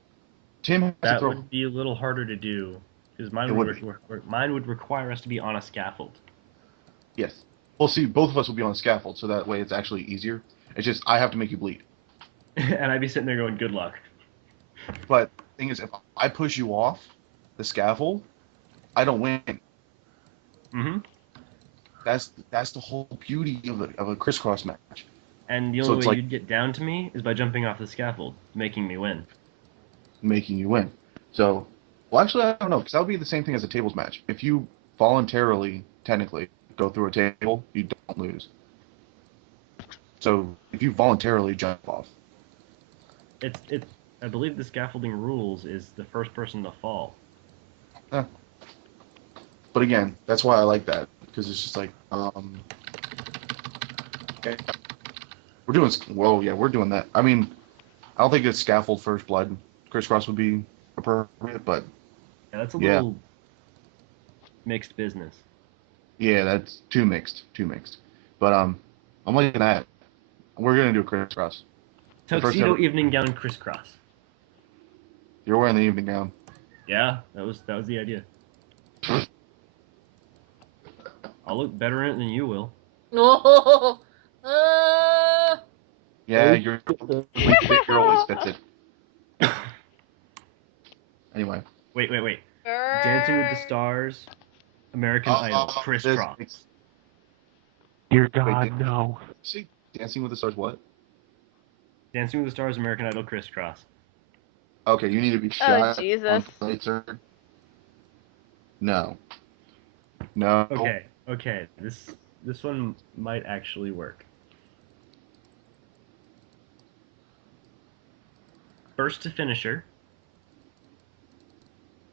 Tim has to That throw. would be a little harder to do because mine It would would mine would require us to be on a scaffold. Yes. Well, see, both of us will be on a scaffold, so that way it's actually easier. It's just I have to make you bleed. And I'd be sitting there going, "Good luck." But the thing is, if I push you off the scaffold, I don't win. Mm-hmm. That's the whole beauty of a crisscross match. And the So only it's way like- you'd get down to me is by jumping off the scaffold, making me win. Making you win. So, well, actually, I don't know, because that would be the same thing as a tables match. If you voluntarily, technically, go through a table, you don't lose. So, if you voluntarily jump off, It's I believe the scaffolding rules is the first person to fall. but again, that's why I like that, because it's just like, okay. We're doing that. I mean, I don't think it's scaffold First Blood. Crisscross would be appropriate, but Yeah, that's a Yeah. little mixed business. yeah, that's too mixed. But I'm looking at it. We're gonna do a crisscross. The first Tuxedo ever- evening gown crisscross. You're wearing the evening gown. Yeah, that was the idea. I'll look better in it than you will. No. Yeah, your always fits it. Anyway. Wait. Dancing with the Stars, American Idol, crisscross. Dear God, Wait, no. See, Dancing with the Stars. What? Dancing with the Stars, American Idol, crisscross. Okay, you need to be shot. Jesus. On plate, sir. No. No. Okay. This one might actually work. First to finisher.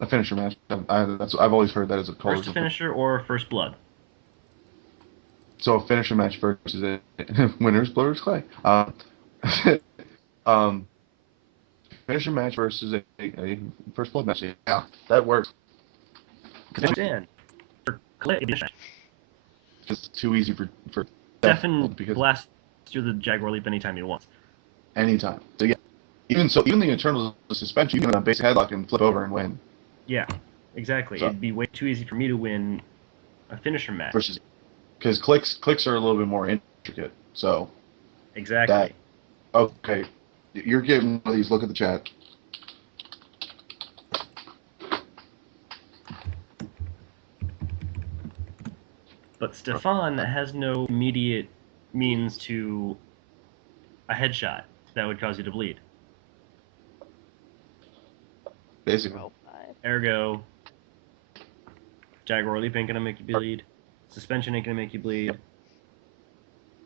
A finisher match. I've always heard that as a call. First to finisher or first blood. So a finisher match versus a winners, blurs, clay. Finisher match versus a first blood match. Yeah, that works. Understand. For Clay, it'd be a match. It's too easy for Stefan because blasts you the Jaguar Leap anytime he wants. anytime. So yeah, even the Eternal suspension, you can a base headlock and flip over and win. Yeah, exactly. So- It'd be way too easy for me to win a finisher match. Versus because clicks are a little bit more intricate. So Exactly. okay, you're getting one of these. Look at the chat. But Stefan has no immediate means to a headshot that would cause you to bleed. Basically, Ergo, Jaguar Leap ain't gonna make you bleed. Suspension ain't gonna make you bleed.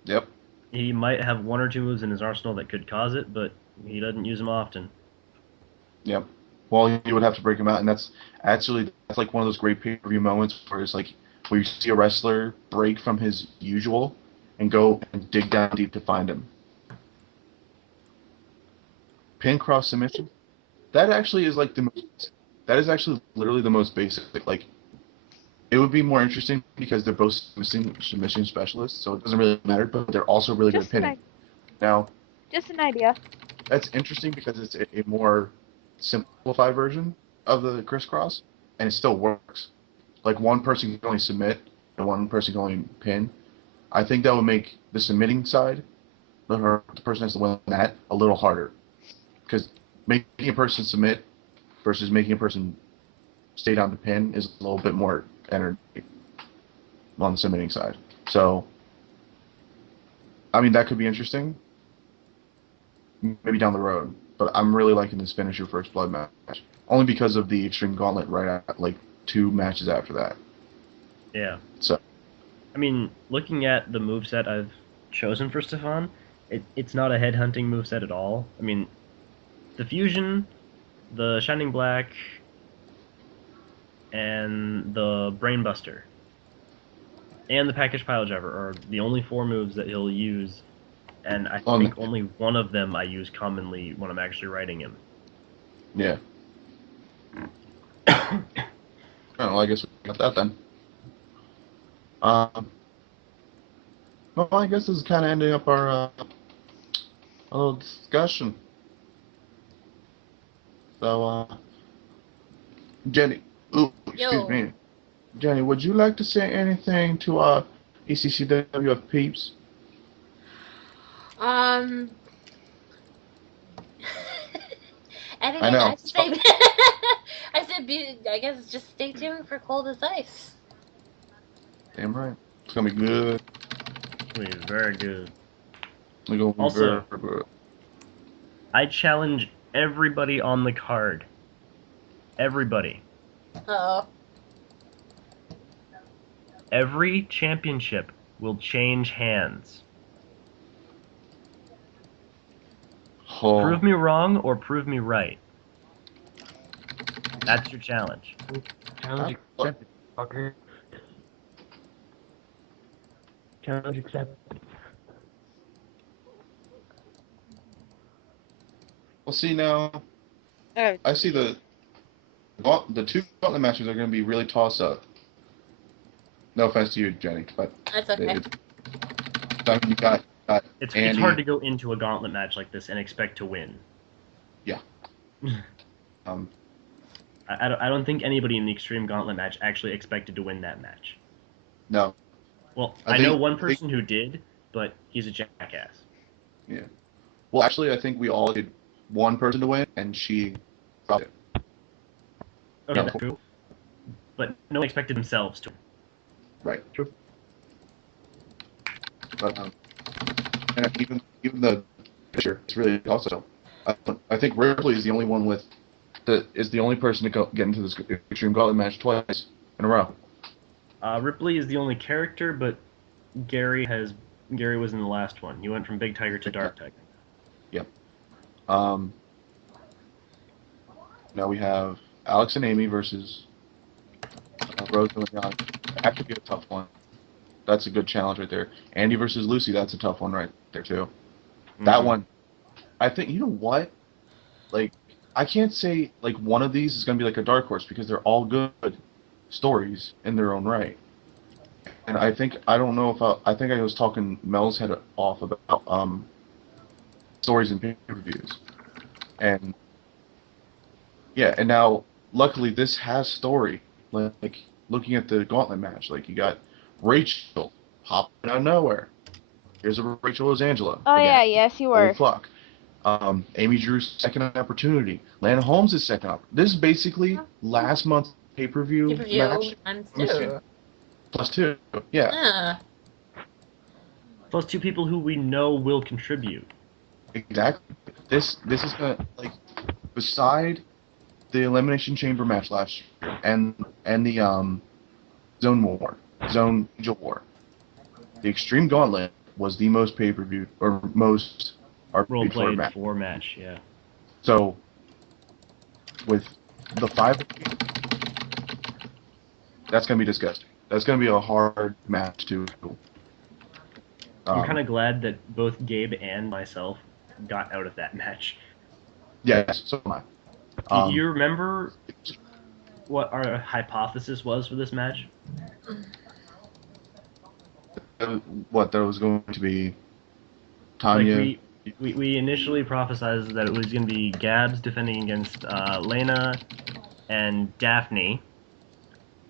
yep. He might have one or two moves in his arsenal that could cause it, but he doesn't use them often. Yep. Well, you would have to break him out, and that's like one of those great pay-per-view moments where it's like where you see a wrestler break from his usual and go and dig down deep to find him. Pin cross submission. That actually is like that is actually literally the most basic. Like, it would be more interesting because they're both submission specialists, so it doesn't really matter. But they're also really good at pinning. Now, Just an idea. that's interesting because it's a more simplified version of the crisscross, and it still works. Like, one person can only submit and one person can only pin. I think that would make the submitting side, the person has to win that, a little harder. Because making a person submit versus making a person stay down to pin is a little bit more energy on the submitting side. So, I mean, that could be interesting. Maybe down the road. But I'm really liking this finisher first blood match. Only because of the Extreme Gauntlet right at, like, 2 matches after that. Yeah. So, I mean, looking at the moveset I've chosen for Stefan, it's not a headhunting moveset at all. I mean, the Fusion, the Shining Black, and the Brainbuster, and the Package Pile Driver are the only 4 moves that he'll use, and I think only one of them I use commonly when I'm actually writing him. yeah. Oh, I guess we got that then. Well, I guess this is kind of ending up our little discussion. So, Jenny, excuse me. Jenny, would you like to say anything to our ECCWF peeps? Anything I know. I say. I said, I guess just stay tuned for Cold as Ice. Damn right. It's gonna be good. Please, very good. It's gonna be Also- very good. I challenge everybody on the card. Everybody. Uh-oh. Every championship will change hands. Oh. Prove me wrong or prove me right. That's your challenge. Challenge accepted, fucker. Challenge accepted. Well, see now, Oh, I see the 2 gauntlet matches are going to be really toss-up. No offense to you, Jenny, but That's okay. I mean, you got It's Andy. hard to go into a gauntlet match like this and expect to win. Um, I don't think anybody in the Extreme Gauntlet match actually expected to win that match. no. Well, I I know think- one person who did, but he's a jackass. Well, actually, I think we all did one person to win, and she got it. Okay, No. that's true. But no one expected themselves to. Right. True. But and even the picture, it's really also. I think Ripley is the only one is the only person to get into this Extreme Gauntlet match twice in a row. Ripley is the only character, but Gary was in the last one. He went from Big Tiger to Dark Tiger. Now we have Alex and Amy versus Rose and Leon. That could be a tough one. That's a good challenge right there. Andy versus Lucy, that's a tough one right there too. That Mhm. one, I think, you know what? Like, I can't say, like, one of these is going to be like a dark horse because they're all good stories in their own right. And I don't know if I think I was talking Mel's head off about stories and pay-per-views, and yeah, and now luckily this has story. Like looking at the gauntlet match, like you got Rachel popping out of nowhere. Here's a Rachel as Angela. Oh again. yeah, yes you were. Oh fuck. Amy Drew's second opportunity. Lana Holmes' second opportunity. This is basically last month's pay-per-view match. Plus two. Yeah. Plus 2 people who we know will contribute. Exactly. This is gonna, like, beside the Elimination Chamber match last year and the Zone Angel War, the Extreme Gauntlet was the most pay-per-view or most Role-played for match, yeah. So with the 5, that's gonna be disgusting. That's gonna be a hard match to. I'm kind of glad that both Gabe and myself got out of that match. Yes, so am I. Do you remember what our hypothesis was for this match? What, there was going to be Tanya. Like we initially prophesized that it was going to be Gabs defending against Lena and Daphne,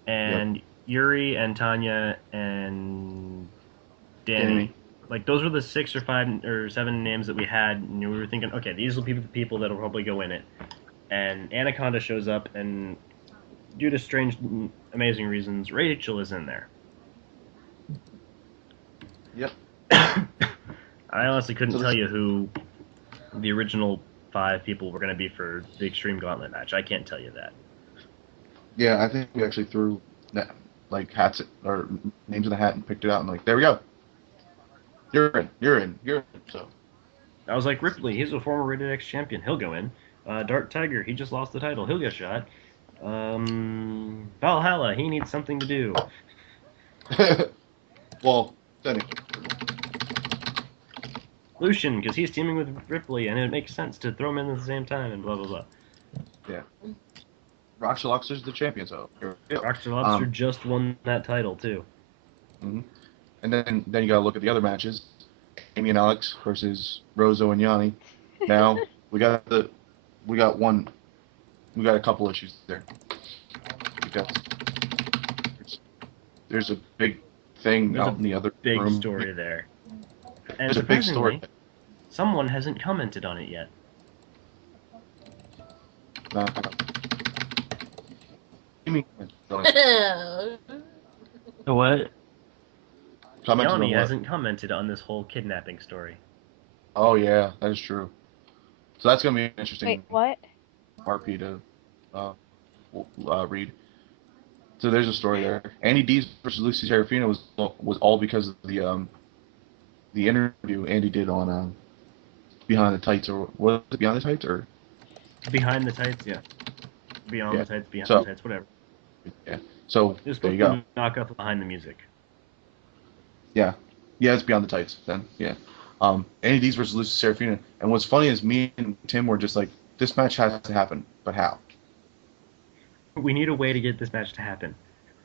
and Yuri and Tanya and Danny. Like, those were the 6 or 5 or 7 names that we had, and we were thinking, okay, these will be the people that'll probably go in it. And Anaconda shows up, and due to strange, amazing reasons, Rachel is in there. Yep. I honestly couldn't tell you who the original 5 people were going to be for the Extreme Gauntlet match. I can't tell you that. Yeah, I think we actually threw like hats or names in the hat and picked it out and like, there we go. You're in. So I was like, Ripley, he's a former Rated X champion. He'll go in. Dark Tiger, he just lost the title. He'll get a shot. Valhalla, he needs something to do. well, then Lucian, because he's teaming with Ripley, and it makes sense to throw him in at the same time, and blah, blah, blah. Yeah. Rockstar Lobster's the champion, so. Rockstar Lobster just won that title, too. Mm-hmm. And then you gotta look at the other matches. Amy and Alex versus Rozo and Yanni. Now, we got a couple issues there. Because there's a big thing out in the other big room. Story there. And There's a big story. Someone hasn't commented on it yet. What? Yanni hasn't commented on this whole kidnapping story. Oh yeah, that is true. So that's gonna be an interesting. Wait, what? RP to read. So there's a story there. Andy Dees versus Lucy Serafina was all because of the interview Andy did on Behind the Tights, or was it Behind the Tights or Behind the Tights, yeah. Beyond the Tights, Behind the Tights, whatever. Yeah. So there you go. Knock up Behind the Music. Yeah. Yeah, it's Beyond the Tights then. Yeah. Andy Dees versus Lucy Serafina. And what's funny is me and Tim were just like, this match has to happen, but how? We need a way to get this match to happen.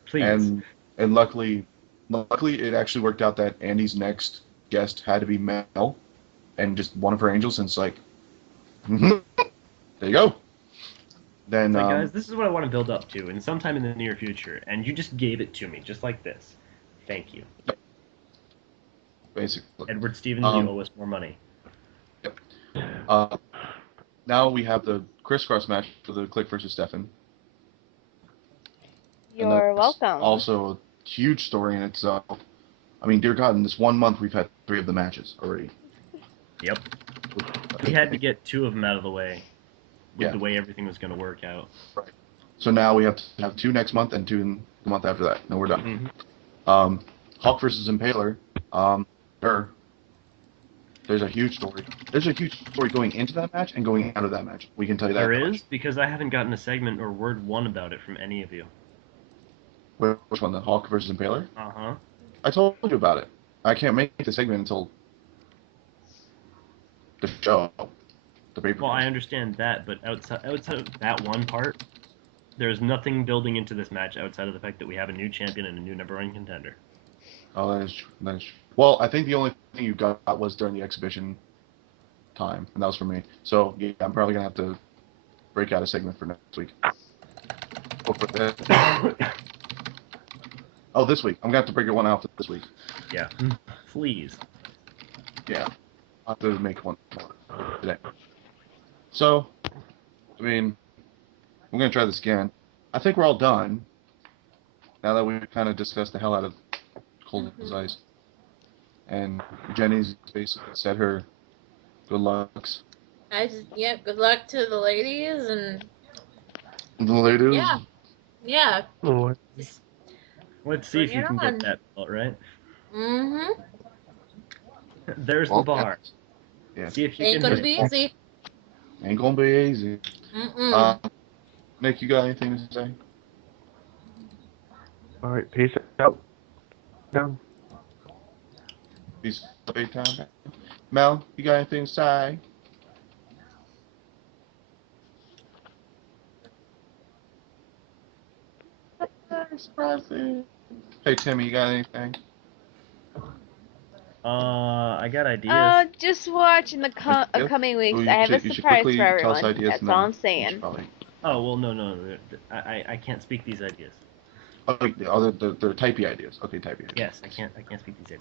Please. And luckily it actually worked out that Andy's next guest had to be Mel and just one of her angels, and it's like, there you go. Then guys, this is what I want to build up to, and sometime in the near future, and you just gave it to me, just like this. Thank you. Basically. Edward Stevens, you owe us more money. Yep. Now we have the crisscross match for the Click versus Stefan. You're welcome. Also a huge story in itself. I mean, dear God, in this 1 month we've had 3 of the matches already. Yep. We had to get 2 of them out of the way with the way everything was going to work out. Right. So now we have to have 2 next month and 2 in the month after that. No, we're done. Mm-hmm. Hawk versus Impaler. There's a huge story. There's a huge story going into that match and going out of that match. We can tell you that. There is? Because I haven't gotten a segment or word one about it from any of you. Which one? The Hawk versus Impaler? Uh-huh. I told you about it. I can't make the segment until the show. The paper. Well, I understand that, but outside of that one part, there's nothing building into this match outside of the fact that we have a new champion and a new #1 contender. Oh, that is true. That is true. Well, I think the only thing you got was during the exhibition time, and that was for me. So yeah, I'm probably gonna have to break out a segment for next week. Oh, for that. Oh, this week. I'm gonna have to break one out for this week. Yeah. Please. Yeah, I'll have to make one today. So, I mean, I'm gonna try this again. I think we're all done. Now that we've kind of discussed the hell out of Cold as Ice, and Jenny's basically said her good lucks. Good luck to the ladies and The ladies. yeah. Oh, Just Let's see if bring you it can on. get that belt, right? Mm-hmm. There's Well, the bar. Yeah. See if you Ain't can gonna hit be it. easy. Ain't gonna be easy. Nick, you got anything to say? all right, peace out. Down. Peace out, big time. Mel, you got anything to say? Hey, Timmy, you got anything? I got ideas. Just watch in the Ideas? upcoming weeks. Oh, you I have a should surprise quickly for tell us everyone. ideas That's and all then I'm we should saying. probably- Oh well, no. I can't speak these ideas. Oh, they're typey ideas. Okay, typey ideas. Yes, I can't speak these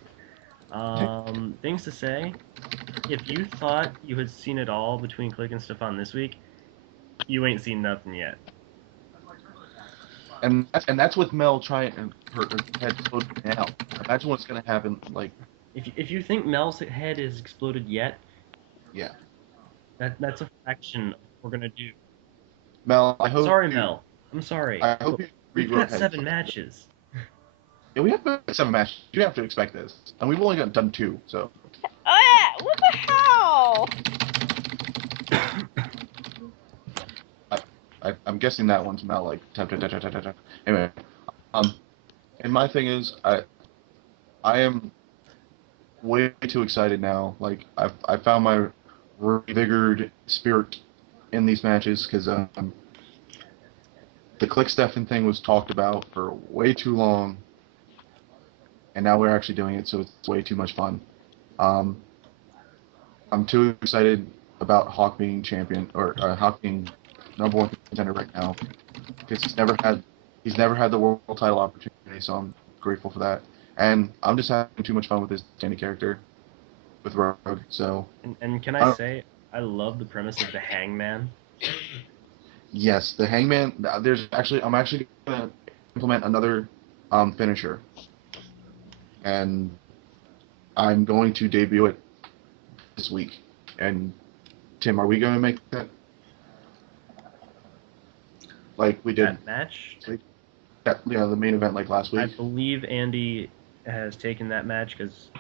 ideas. Things to say. If you thought you had seen it all between Click and Stefan this week, you ain't seen nothing yet. And that's with Mel trying and her head exploding now. Imagine what's gonna happen. Like, If you think Mel's head is exploded yet, yeah, that's a fraction of what we're gonna do. Mel. I hope. Sorry, Mel. I'm sorry. I hope you We've regrow got head. 7 matches. Yeah, we have 7 matches. You have to expect this, and we've only done 2. So. Oh yeah! What the hell? I'm guessing that one's Mel. Like tap tap tap tap tap tap. Anyway, and my thing is, I am way too excited now. Like I found my revigorated spirit in these matches because the Click Stefan thing was talked about for way too long, and now we're actually doing it, so it's way too much fun. I'm too excited about Hawk being champion or Hawk being number 1 contender right now because he's never had the world title opportunity, so I'm grateful for that. And I'm just having too much fun with this Danny character with Rogue. So And can I say, I love the premise of the Hangman. yes, the Hangman. I'm actually gonna implement another finisher, and I'm going to debut it this week. And Tim, are we going to make that like we did? That match? The main event like last I week. believe Andy has taken that match because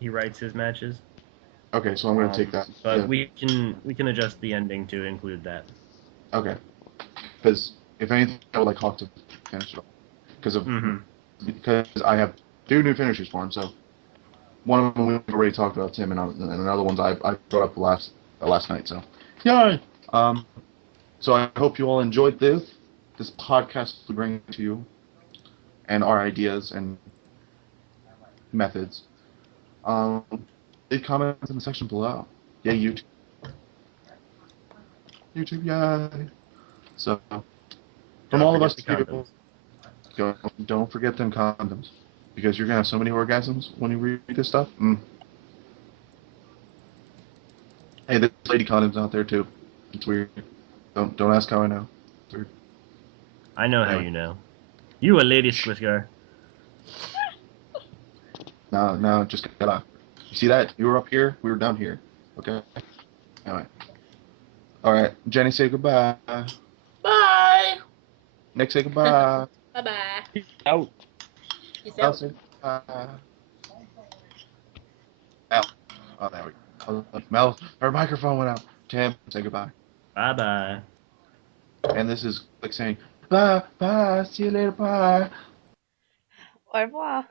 he writes his matches. Okay, so I'm going to take that. But Yeah. we can adjust the ending to include that. Okay. Because if anything, I would like Hawk to finish it off. Because I have 2 new finishers for him. So one of them we've already talked about, Tim, and another one's I brought up last night. So yay! So I hope you all enjoyed this podcast we bring to you, and our ideas and methods. Leave comments in the section below. Yeah, YouTube, yay! So, from all of us people, don't forget them condoms, because you're gonna have so many orgasms when you read this stuff. Hey, there's lady condoms out there too. It's weird. Don't ask how I know. It's weird. I know how you know. You a lady squisker. No, just get off. You see that? You were up here, we were down here. Okay? Anyway. Alright, Jenny, say goodbye. Bye. Nick, say goodbye. Bye-bye. Peace out. Peace Mel, out. say goodbye. Mel. Oh, there we go. Mel, her microphone went out. Tim, say goodbye. Bye bye. And this is like saying, bye, see you later, bye. Au revoir.